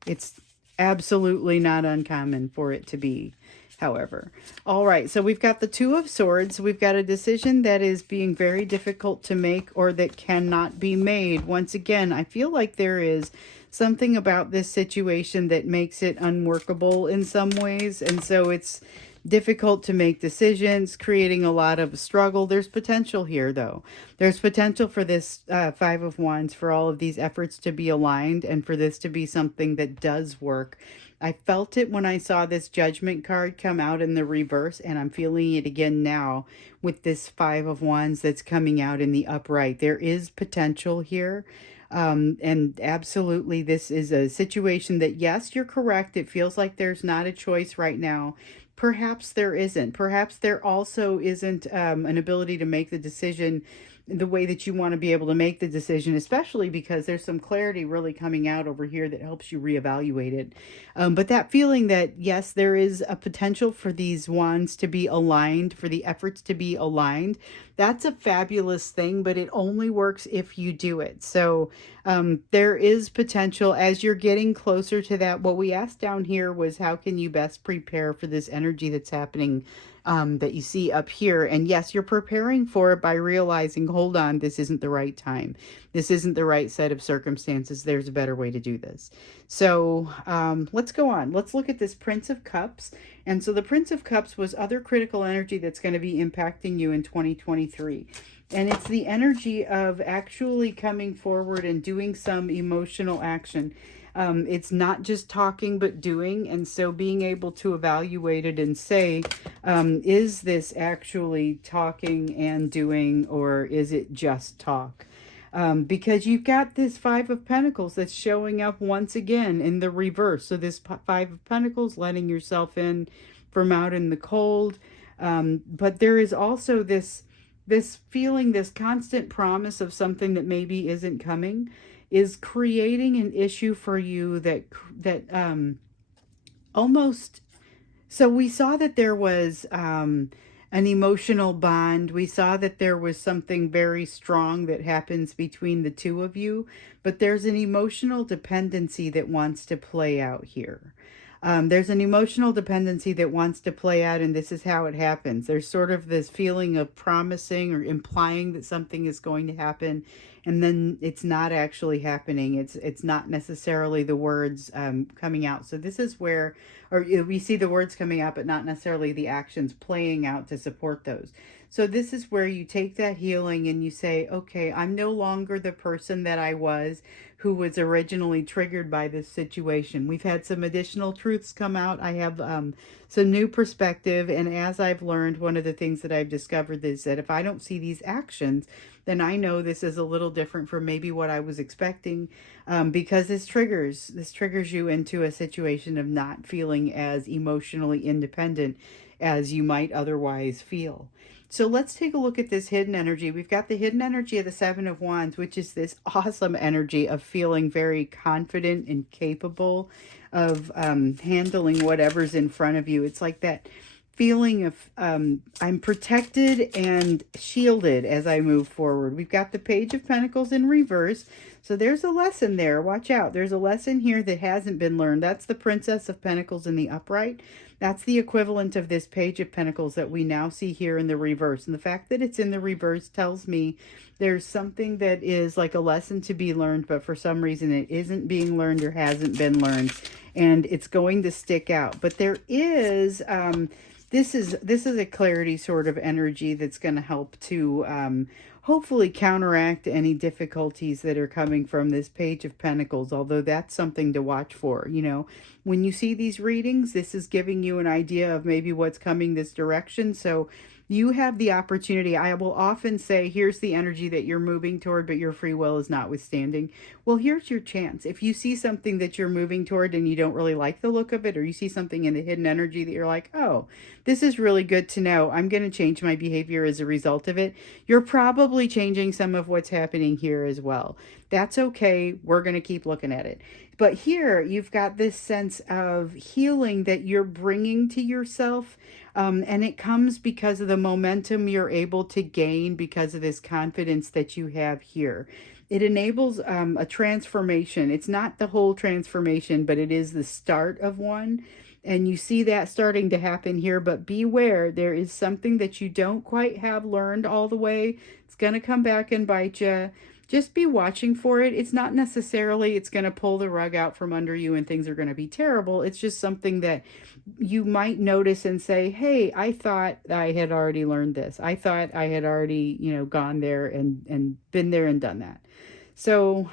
It's Absolutely not uncommon for it to be, however. All right, so we've got the Two of Swords. We've got a decision that is being very difficult to make or that cannot be made. Once again, I feel like there is something about this situation that makes it unworkable in some ways, and so it's difficult to make decisions, creating a lot of struggle. There's potential here, though. There's potential for this Five of Wands, for all of these efforts to be aligned and for this to be something that does work. I felt it when I saw this Judgment card come out in the reverse, and I'm feeling it again now with this Five of Wands that's coming out in the upright. There is potential here. And absolutely, this is a situation that, yes, you're correct. It feels like there's not a choice right now. Perhaps there isn't. Perhaps there also isn't an ability to make the decision the way that you want to be able to make the decision, especially because there's some clarity really coming out over here that helps you reevaluate it. But that feeling that, yes, there is a potential for these wands to be aligned, for the efforts to be aligned, that's a fabulous thing, but it only works if you do it. So there is potential as you're getting closer to that. What we asked down here was, how can you best prepare for this energy that's happening that you see up here? And yes, you're preparing for it by realizing, hold on, this isn't the right time. This isn't the right set of circumstances. There's a better way to do this. So let's go on. Let's look at this Prince of Cups. And so the Prince of Cups was other critical energy that's going to be impacting you in 2023. And it's the energy of actually coming forward and doing some emotional action. It's not just talking, but doing. And so being able to evaluate it and say, is this actually talking and doing, or is it just talk? Because you've got this Five of Pentacles that's showing up once again in the reverse. So this Five of Pentacles, letting yourself in from out in the cold. But there is also this feeling, this constant promise of something that maybe isn't coming, is creating an issue for you that almost, so we saw that there was an emotional bond. We saw that there was something very strong that happens between the two of you, but there's an emotional dependency that wants to play out here. There's an emotional dependency that wants to play out, and this is how it happens. There's sort of this feeling of promising or implying that something is going to happen, and then it's not actually happening. It's not necessarily the words coming out. So this is where, or we see the words coming out, but not necessarily the actions playing out to support those. So this is where you take that healing and you say, okay, I'm no longer the person that I was, who was originally triggered by this situation. We've had some additional truths come out. I have some new perspective. And as I've learned, one of the things that I've discovered is that if I don't see these actions, then I know this is a little different from maybe what I was expecting, because this triggers you into a situation of not feeling as emotionally independent as you might otherwise feel. So let's take a look at this hidden energy. We've got the hidden energy of the Seven of Wands, which is this awesome energy of feeling very confident and capable of handling whatever's in front of you. It's like that feeling of I'm protected and shielded as I move forward. We've got the Page of Pentacles in reverse. So there's a lesson there. Watch out. There's a lesson here that hasn't been learned. That's the Princess of Pentacles in the upright. That's the equivalent of this Page of Pentacles that we now see here in the reverse. And the fact that it's in the reverse tells me there's something that is like a lesson to be learned, but for some reason it isn't being learned or hasn't been learned. And it's going to stick out. But there is, this is a clarity sort of energy that's going to help to hopefully counteract any difficulties that are coming from this Page of Pentacles, although that's something to watch for. You know, when you see these readings, this is giving you an idea of maybe what's coming this direction. So you have the opportunity. I will often say, here's the energy that you're moving toward, but your free will is notwithstanding. Well, here's your chance. If you see something that you're moving toward and you don't really like the look of it, or you see something in the hidden energy that you're like, oh, this is really good to know, I'm going to change my behavior as a result of it, you're probably probably changing some of what's happening here as well. That's okay. We're going to keep looking at it. But here you've got this sense of healing that you're bringing to yourself. And it comes because of the momentum you're able to gain because of this confidence that you have here. It enables a transformation. It's not the whole transformation, but it is the start of one. And you see that starting to happen here, but beware, there is something that you don't quite have learned all the way. It's going to come back and bite you. Just be watching for it. It's not necessarily it's going to pull the rug out from under you and things are going to be terrible. It's just something that you might notice and say, hey, I thought I had already learned this. I thought I had already, gone there and been there and done that. So,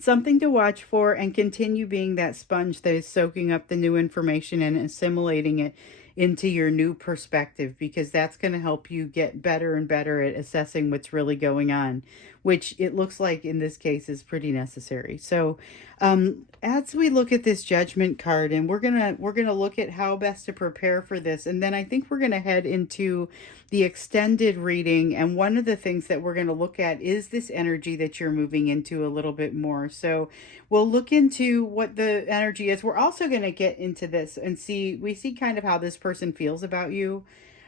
something to watch for, and continue being that sponge that is soaking up the new information and assimilating it into your new perspective, because that's going to help you get better and better at assessing what's really going on, which it looks like in this case is pretty necessary. So as we look at this judgment card, and we're gonna look at how best to prepare for this, and then I think we're gonna head into the extended reading. And one of the things that we're going to look at is this energy that you're moving into a little bit more. So we'll look into what the energy is. We're also going to get into this and we see kind of how this person feels about you.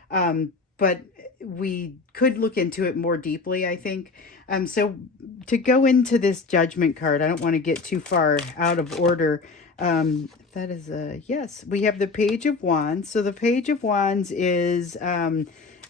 But we could look into it more deeply, I think. So to go into this judgment card, I don't want to get too far out of order. That is a yes. We have the Page of Wands. So the Page of Wands is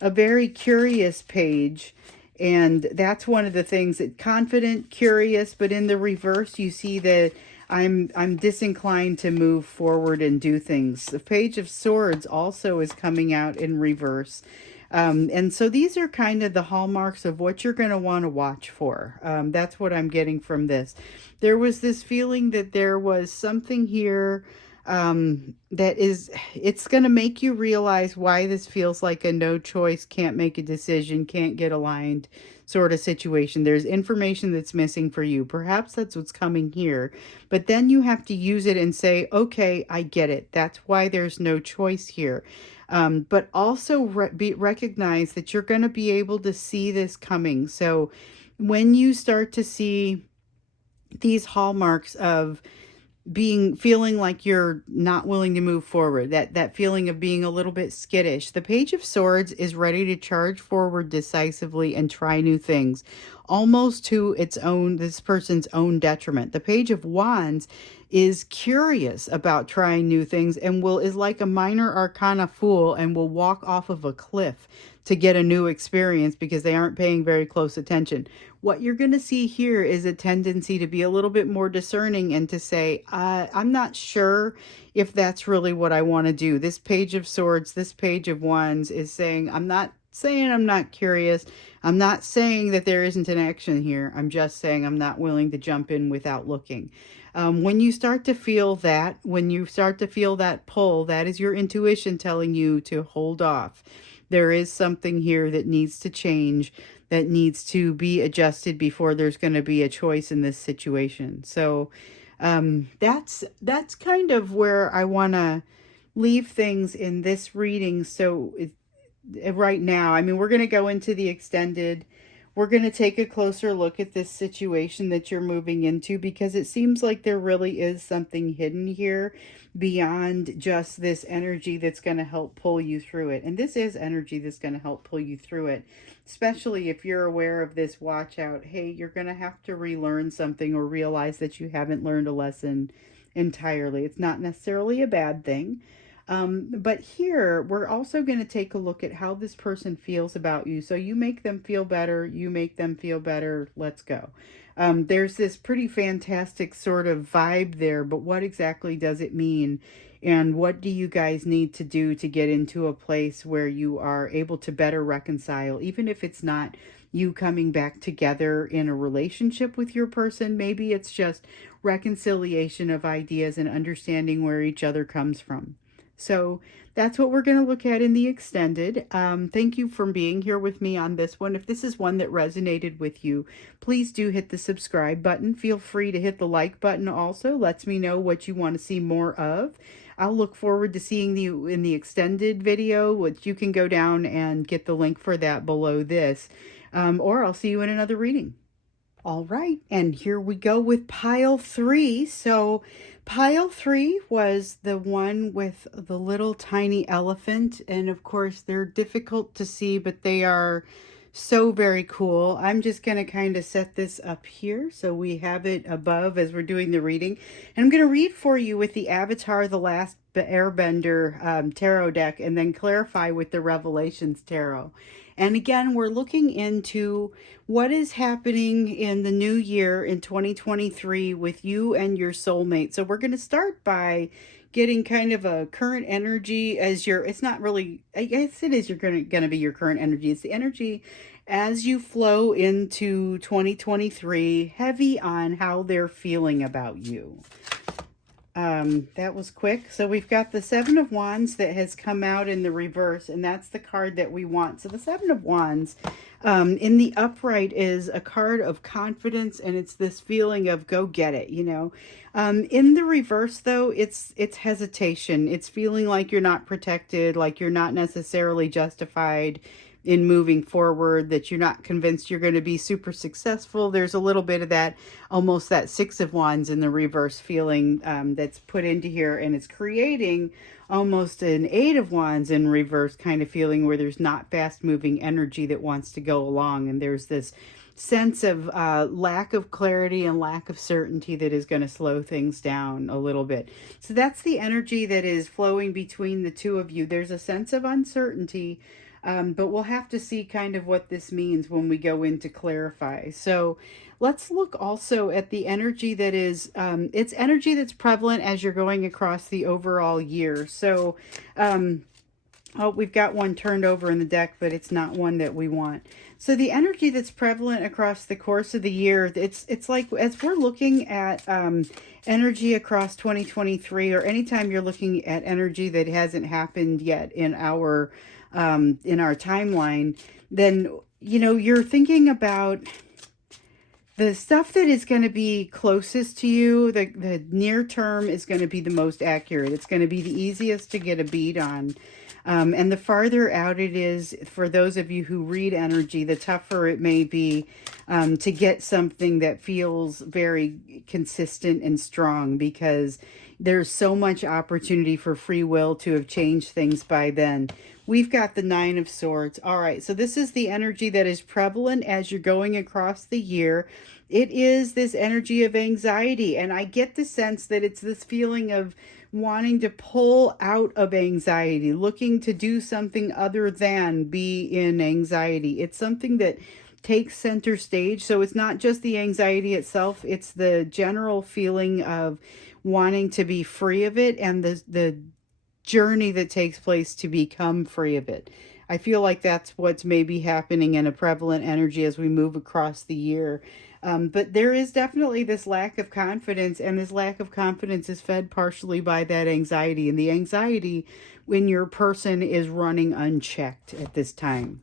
a very curious page. And that's one of the things that confident, curious, but in the reverse, you see that I'm disinclined to move forward and do things. The Page of Swords also is coming out in reverse. And so these are kind of the hallmarks of what you're going to want to watch for. That's what I'm getting from this. There was this feeling that there was something here it's going to make you realize why this feels like a no choice, can't make a decision, can't get aligned sort of situation. There's information that's missing for you. Perhaps that's what's coming here. But then you have to use it and say, okay, I get it. That's why there's no choice here. But also recognize that you're going to be able to see this coming. So when you start to see these hallmarks of feeling like you're not willing to move forward, that feeling of being a little bit skittish, the Page of Swords is ready to charge forward decisively and try new things, almost to this person's own detriment. The Page of Wands is curious about trying new things and is like a minor arcana fool and will walk off of a cliff to get a new experience because they aren't paying very close attention. What you're going to see here is a tendency to be a little bit more discerning and to say, I'm not sure if that's really what I want to do. This Page of Swords, this Page of Wands is saying, I'm not saying I'm not curious. I'm not saying that there isn't an action here. I'm just saying I'm not willing to jump in without looking. When you start to feel that, pull, that is your intuition telling you to hold off. There is something here that needs to change, that needs to be adjusted before there's going to be a choice in this situation. So that's kind of where I want to leave things in this reading. So right now, I mean, we're going to go into the extended. We're going to take a closer look at this situation that you're moving into, because it seems like there really is something hidden here beyond just this energy that's going to help pull you through it. And this is energy that's going to help pull you through it, especially if you're aware of this. Watch out. Hey, you're going to have to relearn something or realize that you haven't learned a lesson entirely. It's not necessarily a bad thing. But here, we're also going to take a look at how this person feels about you. So you make them feel better, you make them feel better, let's go. There's this pretty fantastic sort of vibe there, but what exactly does it mean? And what do you guys need to do to get into a place where you are able to better reconcile, even if it's not you coming back together in a relationship with your person? Maybe it's just reconciliation of ideas and understanding where each other comes from. So that's what we're going to look at in the extended. Thank you for being here with me on this one. If this is one that resonated with you, please do hit the subscribe button. Feel free to hit the like button also. Lets me know what you want to see more of. I'll look forward to seeing you in the extended video, which you can go down and get the link for that below this. or I'll see you in another reading. All right, and here we go with pile three. So, pile three was the one with the little tiny elephant, and of course, they're difficult to see, but they are so very cool. I'm just going to kind of set this up here so we have it above as we're doing the reading. And I'm going to read for you with the Avatar, the Last Airbender tarot deck, and then clarify with the Revelations tarot. And again, we're looking into what is happening in the new year in 2023 with you and your soulmate. So we're going to start by getting kind of a current energy as your, it's not really, I guess it is your going to be your current energy. It's the energy as you flow into 2023, heavy on how they're feeling about you. That was quick. So we've got the Seven of Wands that has come out in the reverse, and that's the card that we want. So the Seven of Wands in the upright is a card of confidence, and it's this feeling of go get it, you know. In the reverse, though, it's hesitation. It's feeling like you're not protected, like you're not necessarily justified in moving forward, that you're not convinced you're going to be super successful. There's a little bit of that, almost that Six of Wands in the reverse feeling that's put into here, and it's creating almost an Eight of Wands in reverse kind of feeling where there's not fast moving energy that wants to go along, and there's this sense of lack of clarity and lack of certainty that is going to slow things down a little bit. So that's the energy that is flowing between the two of you. There's a sense of uncertainty, but we'll have to see kind of what this means when we go in to clarify. So let's look also at the energy that is, it's energy that's prevalent as you're going across the overall year. So, oh, we've got one turned over in the deck, but it's not one that we want. So the energy that's prevalent across the course of the year, it's like as we're looking at energy across 2023, or anytime you're looking at energy that hasn't happened yet in our timeline, then you know you're thinking about the stuff that is going to be closest to you. The near term is going to be the most accurate. It's going to be the easiest to get a bead on. And the farther out it is, for those of you who read energy, the tougher it may be to get something that feels very consistent and strong, because there's so much opportunity for free will to have changed things by then. We've got the Nine of Swords. All right, so this is the energy that is prevalent as you're going across the year. It is this energy of anxiety, and I get the sense that it's this feeling of wanting to pull out of anxiety, looking to do something other than be in anxiety. It's something that takes center stage. So it's not just the anxiety itself, it's the general feeling of wanting to be free of it, and the journey that takes place to become free of it. I feel like that's what's maybe happening in a prevalent energy as we move across the year. But there is definitely this lack of confidence, and this lack of confidence is fed partially by that anxiety, and the anxiety when your person is running unchecked at this time.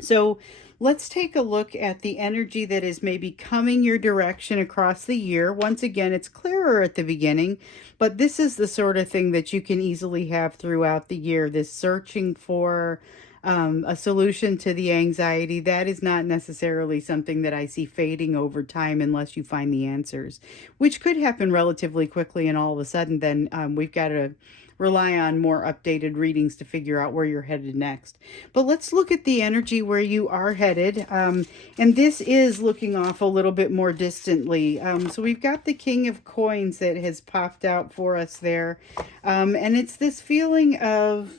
So let's take a look at the energy that is maybe coming your direction across the year. Once again, it's clearer at the beginning, but this is the sort of thing that you can easily have throughout the year, this searching for a solution to the anxiety. That is not necessarily something that I see fading over time unless you find the answers, which could happen relatively quickly, and all of a sudden then we've got to rely on more updated readings to figure out where you're headed next. But let's look at the energy where you are headed. And this is looking off a little bit more distantly. So we've got the King of Coins that has popped out for us there. And it's this feeling of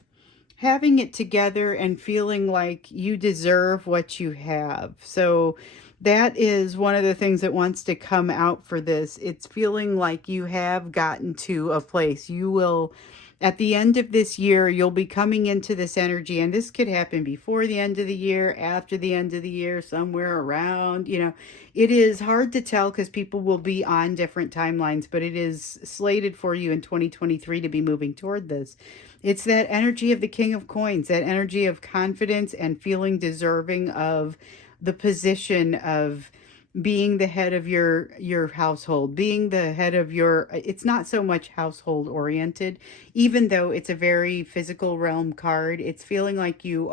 having it together and feeling like you deserve what you have. So that is one of the things that wants to come out for this. It's feeling like you have gotten to a place. You will, at the end of this year, you'll be coming into this energy, and this could happen before the end of the year, after the end of the year, somewhere around, you know. It is hard to tell because people will be on different timelines, but it is slated for you in 2023 to be moving toward this. It's that energy of the King of Coins, that energy of confidence and feeling deserving of the position of being the head of your household, being the head of your, it's not so much household oriented, even though it's a very physical realm card. It's feeling like you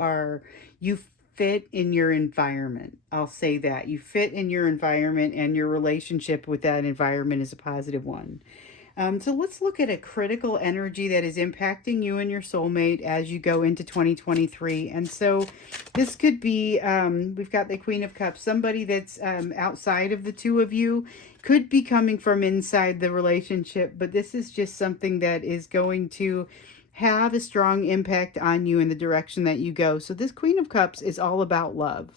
fit in your environment. I'll say that. You fit in your environment, and your relationship with that environment is a positive one. So let's look at a critical energy that is impacting you and your soulmate as you go into 2023. And so this could be, we've got the Queen of Cups, somebody that's outside of the two of you, could be coming from inside the relationship, but this is just something that is going to have a strong impact on you in the direction that you go. So this Queen of Cups is all about love.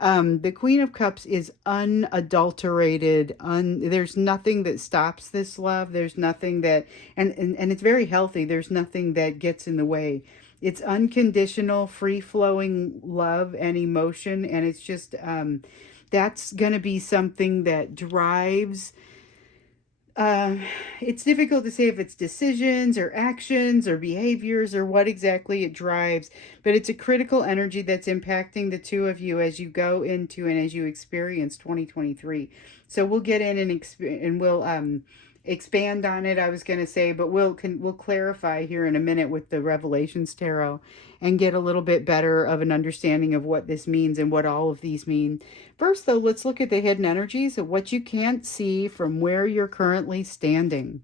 The Queen of Cups is unadulterated. There's nothing that stops this love. There's nothing that, and it's very healthy. There's nothing that gets in the way. It's unconditional, free-flowing love and emotion, and it's just, that's going to be something that drives. Uh, it's difficult to say if it's decisions or actions or behaviors or what exactly it drives, but it's a critical energy that's impacting the two of you as you go into and as you experience 2023. So we'll get in and we'll expand on it, I was going to say, but we'll clarify here in a minute with the Revelations Tarot and get a little bit better of an understanding of what this means and what all of these mean. First, though, let's look at the hidden energies of what you can't see from where you're currently standing.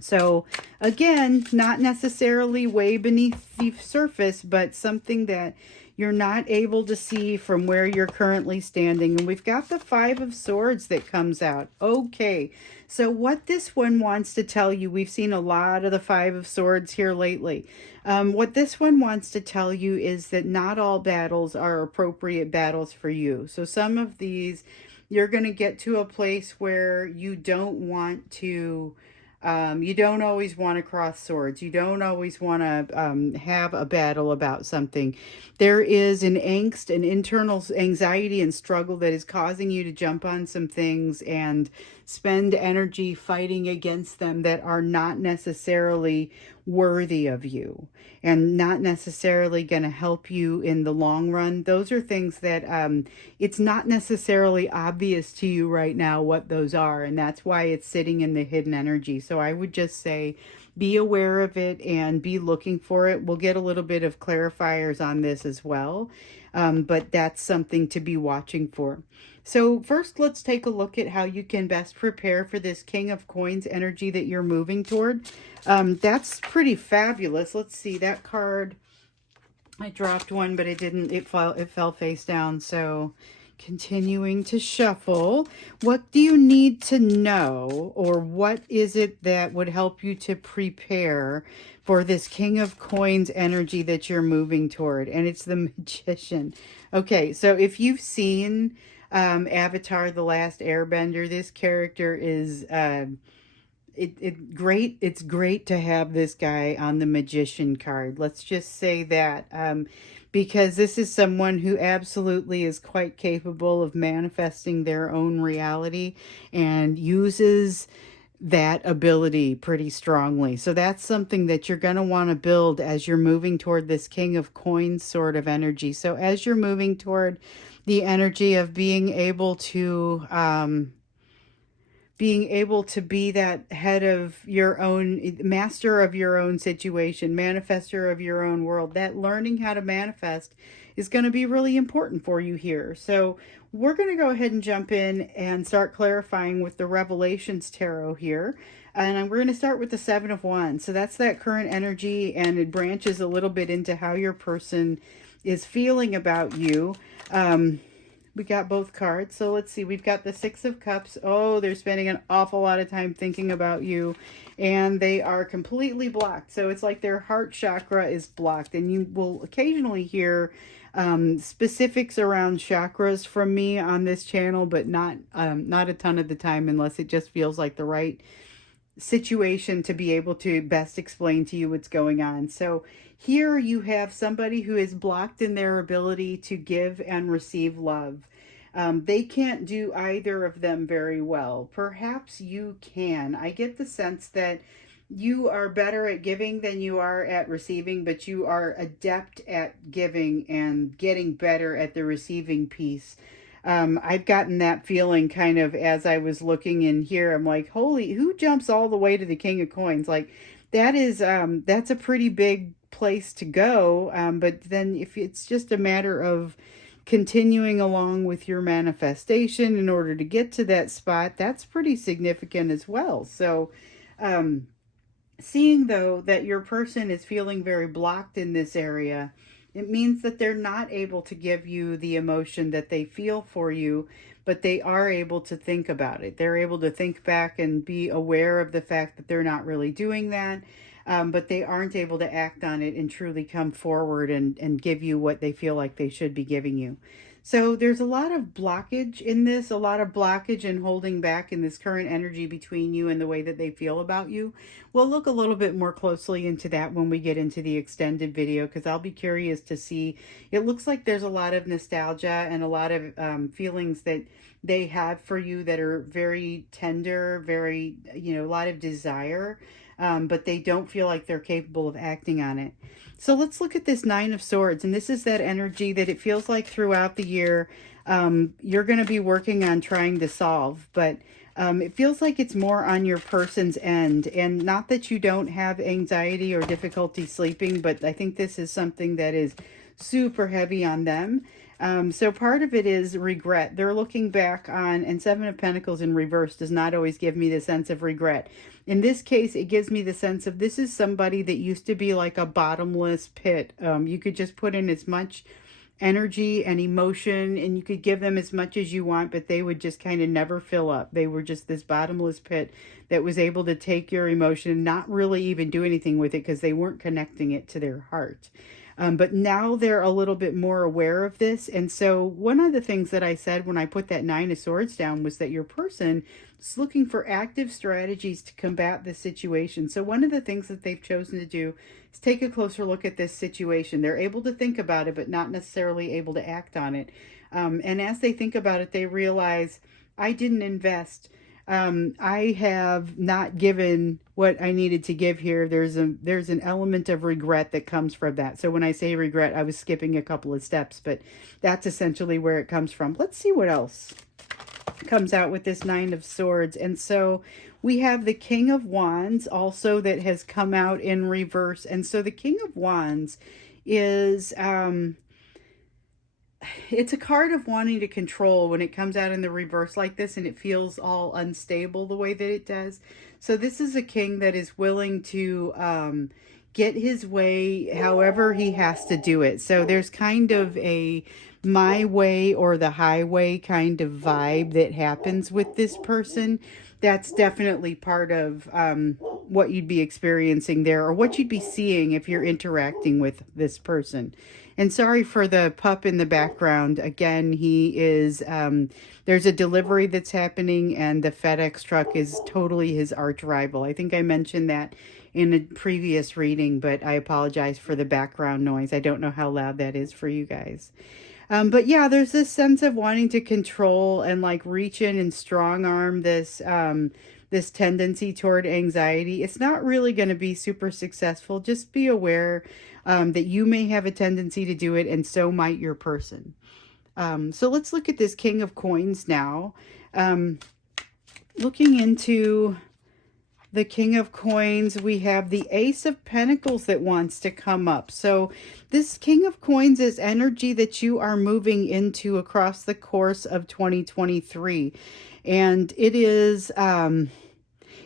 So again, not necessarily way beneath the surface, but something that you're not able to see from where you're currently standing. And we've got the Five of Swords that comes out. Okay, so what this one wants to tell you, we've seen a lot of the Five of Swords here lately. What this one wants to tell you is that not all battles are appropriate battles for you. So some of these, you're going to get to a place where you don't want to you don't always want to cross swords. You don't always want to have a battle about something. There is an angst, an internal anxiety and struggle that is causing you to jump on some things and spend energy fighting against them that are not necessarily worthy of you and not necessarily going to help you in the long run. Those are things that it's not necessarily obvious to you right now what those are, and that's why it's sitting in the hidden energy. So I would just say be aware of it and be looking for it. We'll get a little bit of clarifiers on this as well, but that's something to be watching for. So first, let's take a look at how you can best prepare for this King of Coins energy that you're moving toward. That's pretty fabulous. Let's see, that card, I dropped one, but it didn't, it fell face down. So continuing to shuffle, what do you need to know, or what is it that would help you to prepare for this King of Coins energy that you're moving toward? And it's the Magician. Okay, so if you've seen Avatar: The Last Airbender, this character is it's great to have this guy on the Magician card. Let's just say that, because this is someone who absolutely is quite capable of manifesting their own reality and uses that ability pretty strongly. So that's something that you're going to want to build as you're moving toward this King of Coins sort of energy. So as you're moving toward the energy of being able to be that head of your own, master of your own situation, manifester of your own world, that learning how to manifest is going to be really important for you here. So we're going to go ahead and jump in and start clarifying with the Revelations Tarot here. And we're going to start with the Seven of Wands. So that's that current energy, and it branches a little bit into how your person is feeling about you. We got both cards. So let's see. We've got the Six of Cups. Oh, they're spending an awful lot of time thinking about you, and they are completely blocked. So it's like their heart chakra is blocked, and you will occasionally hear specifics around chakras from me on this channel, but not a ton of the time, unless it just feels like the right situation to be able to best explain to you what's going on. So here you have somebody who is blocked in their ability to give and receive love. They can't do either of them very well. Perhaps you can. I get the sense that you are better at giving than you are at receiving, but you are adept at giving and getting better at the receiving piece. I've gotten that feeling kind of as I was looking in here. I'm like, holy, who jumps all the way to the King of Coins? Like, that is, that's a pretty big place to go. But then if it's just a matter of continuing along with your manifestation in order to get to that spot, that's pretty significant as well. So, um, seeing though that your person is feeling very blocked in this area, it means that they're not able to give you the emotion that they feel for you, but they are able to think about it. They're able to think back and be aware of the fact that they're not really doing that. But they aren't able to act on it and truly come forward and give you what they feel like they should be giving you. So there's a lot of blockage in this, a lot of blockage and holding back in this current energy between you and the way that they feel about you. We'll look a little bit more closely into that when we get into the extended video, because I'll be curious to see. It looks like there's a lot of nostalgia and a lot of feelings that they have for you that are very tender, very, a lot of desire, but they don't feel like they're capable of acting on it. So let's look at this Nine of Swords, and this is that energy that it feels like throughout the year you're going to be working on trying to solve, but it feels like it's more on your person's end. And not that you don't have anxiety or difficulty sleeping, but I think this is something that is super heavy on them. So part of it is regret. They're looking back on, and Seven of Pentacles in reverse does not always give me the sense of regret. In this case, it gives me the sense of this is somebody that used to be like a bottomless pit. You could just put in as much energy and emotion and you could give them as much as you want, but they would just kind of never fill up. They were just this bottomless pit that was able to take your emotion and not really even do anything with it because they weren't connecting it to their heart. But now they're a little bit more aware of this. And so one of the things that I said when I put that Nine of Swords down was that your person is looking for active strategies to combat this situation. So one of the things that they've chosen to do is take a closer look at this situation. They're able to think about it, but not necessarily able to act on it. And as they think about it, they realize, I didn't invest. I have not given what I needed to give here. There's an element of regret that comes from that. So when I say regret, I was skipping a couple of steps, but that's essentially where it comes from. Let's see what else comes out with this Nine of Swords. And so we have the King of Wands also that has come out in reverse. And so the King of Wands is it's a card of wanting to control when it comes out in the reverse like this and it feels all unstable the way that it does. So this is a king that is willing to get his way however he has to do it. So there's kind of a my way or the highway kind of vibe that happens with this person. That's definitely part of what you'd be experiencing there, or what you'd be seeing if you're interacting with this person. And sorry for the pup in the background. Again, he is, there's a delivery that's happening and the FedEx truck is totally his arch rival. I think I mentioned that in a previous reading, but I apologize for the background noise. I don't know how loud that is for you guys. But yeah, there's this sense of wanting to control and like reach in and strong arm this, this tendency toward anxiety. It's not really going to be super successful. Just be aware that you may have a tendency to do it, and so might your person. So let's look at this King of Coins now. Looking into the King of Coins, we have the Ace of Pentacles that wants to come up. So this King of Coins is energy that you are moving into across the course of 2023. And it is,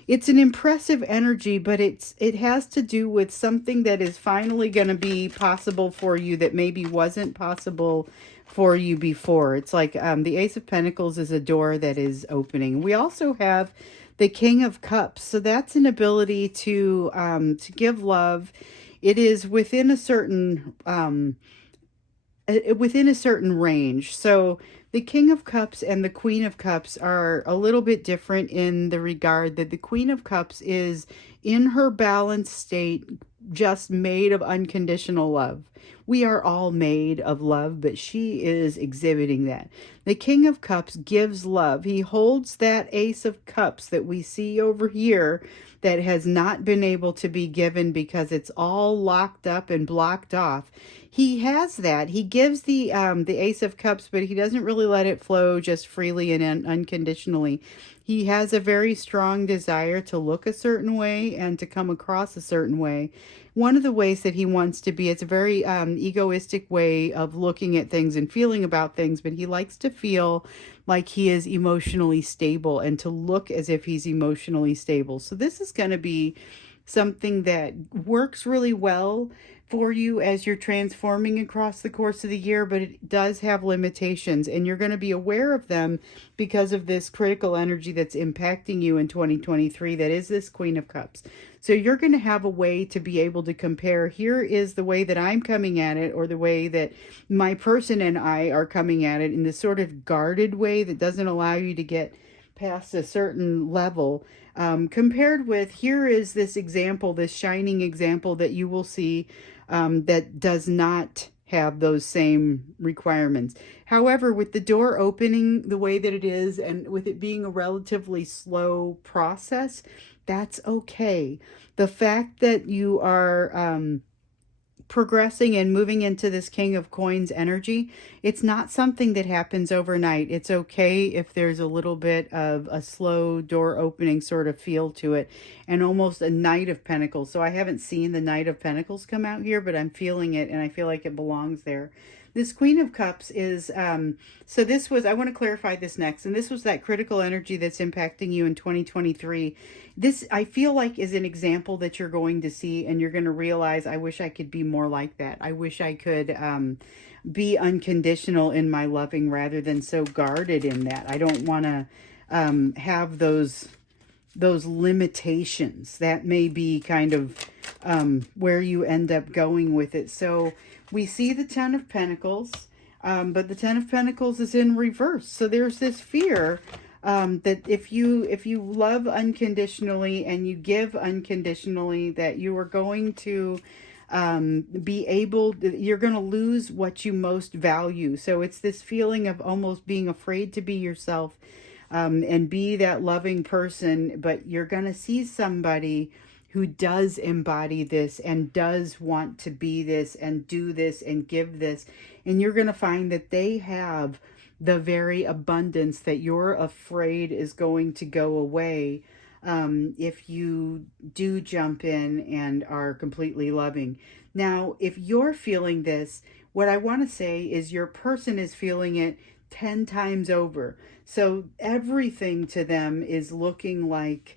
it's an impressive energy, but it has to do with something that is finally going to be possible for you that maybe wasn't possible for you before. It's like the Ace of Pentacles is a door that is opening. We also have the King of Cups. So that's an ability to give love. It is within a certain range. So the King of Cups and the Queen of Cups are a little bit different in the regard that the Queen of Cups is in her balanced state, just made of unconditional love. We are all made of love, but she is exhibiting that. The King of Cups gives love. He holds that Ace of Cups that we see over here that has not been able to be given because it's all locked up and blocked off. He has that. He gives the Ace of Cups, but he doesn't really really let it flow just freely and unconditionally. He has a very strong desire to look a certain way and to come across a certain way. One of the ways that he wants to be, it's a very egoistic way of looking at things and feeling about things, but he likes to feel like he is emotionally stable and to look as if he's emotionally stable. So this is going to be something that works really well for you as you're transforming across the course of the year, but it does have limitations, and you're going to be aware of them because of this critical energy that's impacting you in 2023. That is this Queen of Cups. So you're going to have a way to be able to compare. Here is the way that I'm coming at it, or the way that my person and I are coming at it, in this sort of guarded way that doesn't allow you to get past a certain level, compared with, here is this example, this shining example that you will see, that does not have those same requirements. However, with the door opening the way that it is, and with it being a relatively slow process, that's okay. The fact that you are progressing and moving into this King of Coins energy, it's not something that happens overnight. It's okay if there's a little bit of a slow door opening sort of feel to it, and almost a Knight of Pentacles. So I haven't seen the Knight of Pentacles come out here, but I'm feeling it, and I feel like it belongs there. This Queen of Cups is, so this was, I want to clarify this next, and this was that critical energy that's impacting you in 2023. This, I feel like, is an example that you're going to see, and you're going to realize, I wish I could be more like that. I wish I could be unconditional in my loving rather than so guarded in that. I don't want to have those limitations. That may be kind of where you end up going with it. So we see the Ten of Pentacles, but the Ten of Pentacles is in reverse. So there's this fear that if you love unconditionally and you give unconditionally, that you are going to be able, you're going to lose what you most value. So it's this feeling of almost being afraid to be yourself, and be that loving person, but you're going to see somebody who does embody this and does want to be this and do this and give this. And you're going to find that they have the very abundance that you're afraid is going to go away, if you do jump in and are completely loving. Now, if you're feeling this, what I want to say is your person is feeling it 10 times over. So everything to them is looking like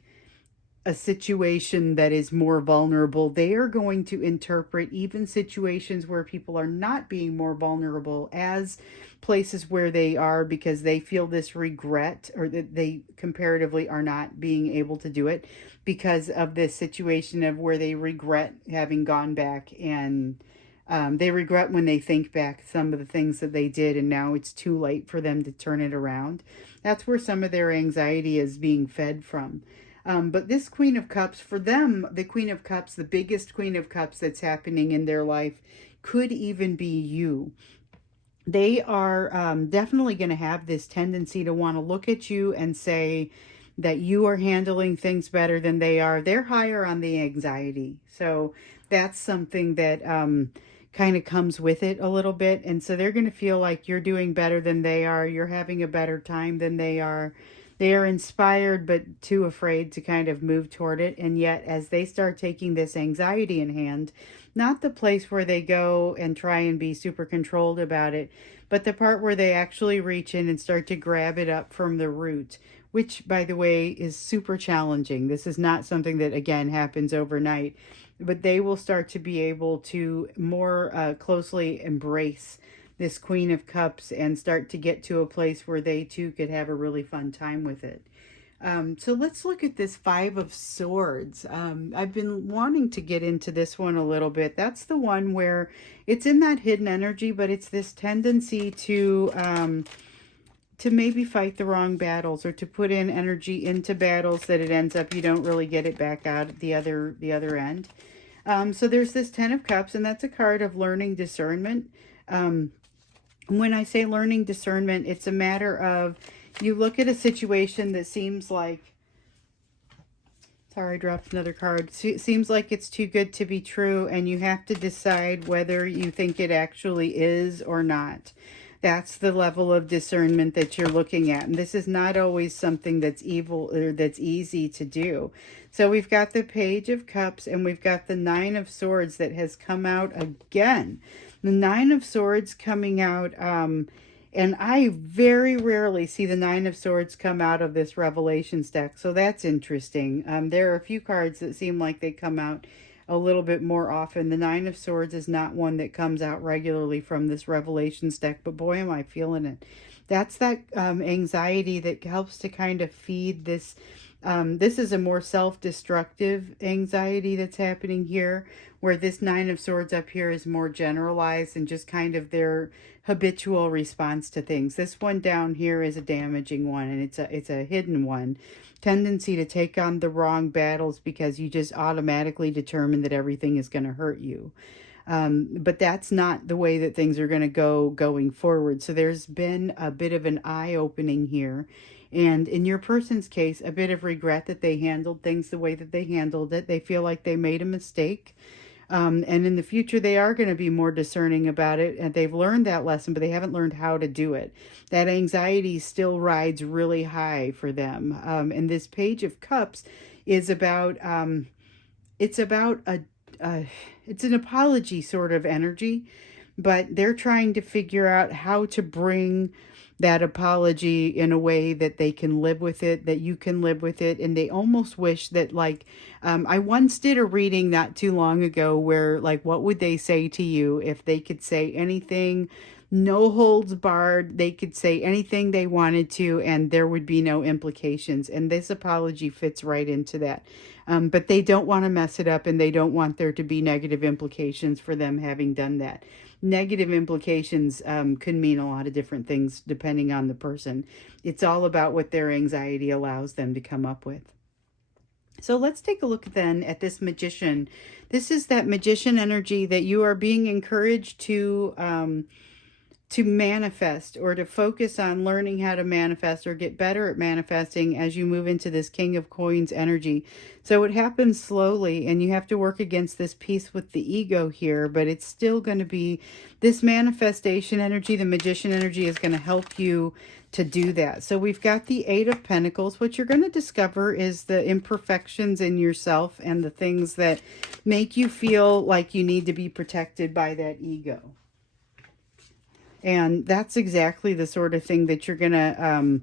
a situation that is more vulnerable. They are going to interpret even situations where people are not being more vulnerable as places where they are, because they feel this regret, or that they comparatively are not being able to do it because of this situation of where they regret having gone back, and they regret when they think back some of the things that they did, and now it's too late for them to turn it around. That's where some of their anxiety is being fed from. But this Queen of Cups, for them, the Queen of Cups, the biggest Queen of Cups that's happening in their life, could even be you. They are definitely going to have this tendency to want to look at you and say that you are handling things better than they are. They're higher on the anxiety. So that's something that kind of comes with it a little bit. And so they're going to feel like you're doing better than they are. You're having a better time than they are. They are inspired but too afraid to kind of move toward it. And yet, as they start taking this anxiety in hand, not the place where they go and try and be super controlled about it, but the part where they actually reach in and start to grab it up from the root, which, by the way, is super challenging. This is not something that, again, happens overnight, but they will start to be able to more closely embrace this Queen of Cups and start to get to a place where they too could have a really fun time with it. So let's look at this Five of Swords. I've been wanting to get into this one a little bit. That's the one where it's in that hidden energy, but it's this tendency to maybe fight the wrong battles, or to put in energy into battles that it ends up you don't really get it back out at the other end. So there's this Ten of Cups, and that's a card of learning discernment. When I say learning discernment, it's a matter of, you look at a situation that seems like, sorry, I dropped another card. Seems like it's too good to be true, and you have to decide whether you think it actually is or not. That's the level of discernment that you're looking at. And this is not always something that's evil or that's easy to do. So we've got the Page of Cups and we've got the Nine of Swords that has come out again. The Nine of Swords coming out, and I very rarely see the Nine of Swords come out of this Revelations deck. So that's interesting. There are a few cards that seem like they come out a little bit more often. The Nine of Swords is not one that comes out regularly from this Revelations deck, but boy, am I feeling it. That's that anxiety that helps to kind of feed this. This is a more self-destructive anxiety that's happening here, where this Nine of Swords up here is more generalized and just kind of their habitual response to things. This one down here is a damaging one, and it's a hidden one. Tendency to take on the wrong battles because you just automatically determine that everything is going to hurt you. But that's not the way that things are going to go going forward. So there's been a bit of an eye-opening here. And in your person's case, a bit of regret that they handled things the way that they handled it. They feel like they made a mistake. And in the future, they are going to be more discerning about it. And they've learned that lesson, but they haven't learned how to do it. That anxiety still rides really high for them. And this Page of Cups is about, it's about it's an apology sort of energy, but they're trying to figure out how to bring that apology in a way that they can live with it, that you can live with it. And they almost wish that, like, I once did a reading not too long ago where, like, what would they say to you if they could say anything, no holds barred, they could say anything they wanted to, and there would be no implications. And this apology fits right into that. But they don't want to mess it up, and they don't want there to be negative implications for them having done that. Negative implications can mean a lot of different things depending on the person. It's all about what their anxiety allows them to come up with. So let's take a look then at this Magician. This is that Magician energy that you are being encouraged to manifest, or to focus on learning how to manifest or get better at manifesting as you move into this King of Coins energy. So it happens slowly, and you have to work against this piece with the ego here, but it's still going to be this manifestation energy. The Magician energy is going to help you to do that. So we've got the Eight of Pentacles. What you're going to discover is the imperfections in yourself and the things that make you feel like you need to be protected by that ego. And that's exactly the sort of thing that you're going to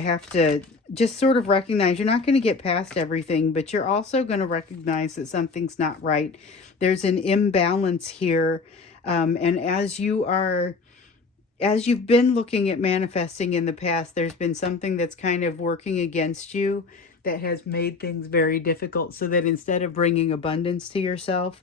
have to just sort of recognize. You're not going to get past everything, but you're also going to recognize that something's not right. There's an imbalance here. And as you've been looking at manifesting in the past, there's been something that's kind of working against you that has made things very difficult, so that instead of bringing abundance to yourself,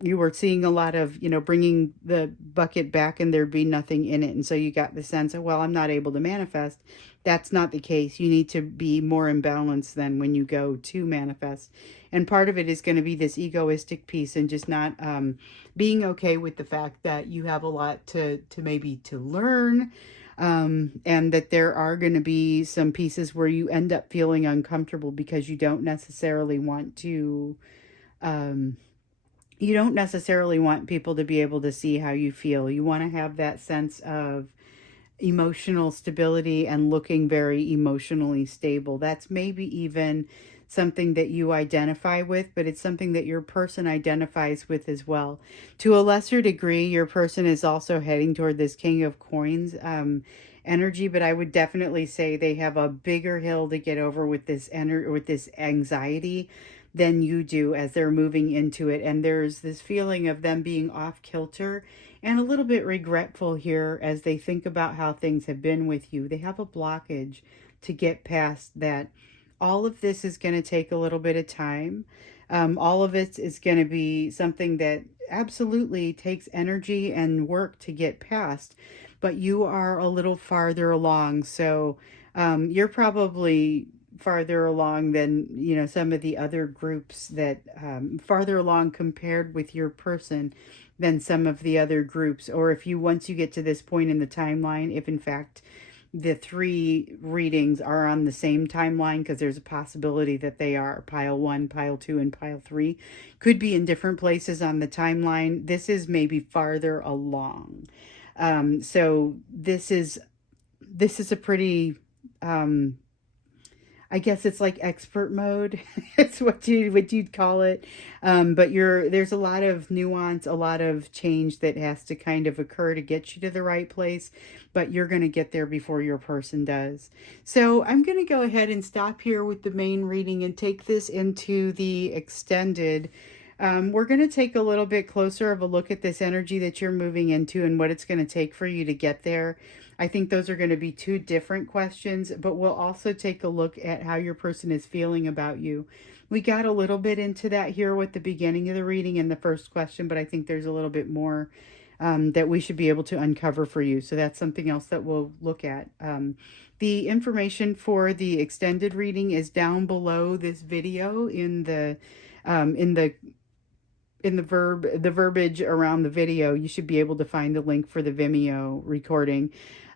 you were seeing a lot of, bringing the bucket back and there'd be nothing in it. And so you got the sense of, well, I'm not able to manifest. That's not the case. You need to be more in balance than when you go to manifest. And part of it is going to be this egoistic piece, and just not being okay with the fact that you have a lot to maybe to learn. And that there are going to be some pieces where you end up feeling uncomfortable because you don't necessarily want to, you don't necessarily want people to be able to see how you feel. You want to have that sense of emotional stability and looking very emotionally stable. That's maybe even something that you identify with, but it's something that your person identifies with as well. To a lesser degree, your person is also heading toward this King of Coins energy, but I would definitely say they have a bigger hill to get over with this with this anxiety than you do as they're moving into it. And there's this feeling of them being off kilter and a little bit regretful here as they think about how things have been with you. They have a blockage to get past that. All of this is going to take a little bit of time. All of it is going to be something that absolutely takes energy and work to get past, but you are a little farther along. So you're probably farther along than some of the other groups that farther along compared with your person than some of the other groups. Or if you, once you get to this point in the timeline, if in fact the three readings are on the same timeline, because there's a possibility that they are, pile 1, pile 2, and pile 3 could be in different places on the timeline. This is maybe farther along. So this is a pretty, um, I guess it's like expert mode. It's what you'd call it. But there's a lot of nuance, a lot of change that has to kind of occur to get you to the right place. But you're going to get there before your person does. So I'm going to go ahead and stop here with the main reading and take this into the extended. We're going to take a little bit closer of a look at this energy that you're moving into and what it's going to take for you to get there. I think those are going to be two different questions, but we'll also take a look at how your person is feeling about you. We got a little bit into that here with the beginning of the reading in the first question, but I think there's a little bit more that we should be able to uncover for you. So that's something else that we'll look at. The information for the extended reading is down below this video in the um, in the the verbiage around the video. You should be able to find the link for the Vimeo recording.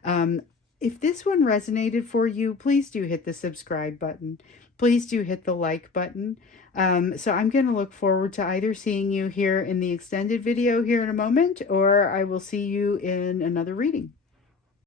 Um, if this one resonated for you, please do hit the subscribe button. Please do hit the like button. So I'm going to look forward to either seeing you here in the extended video here in a moment, or I will see you in another reading.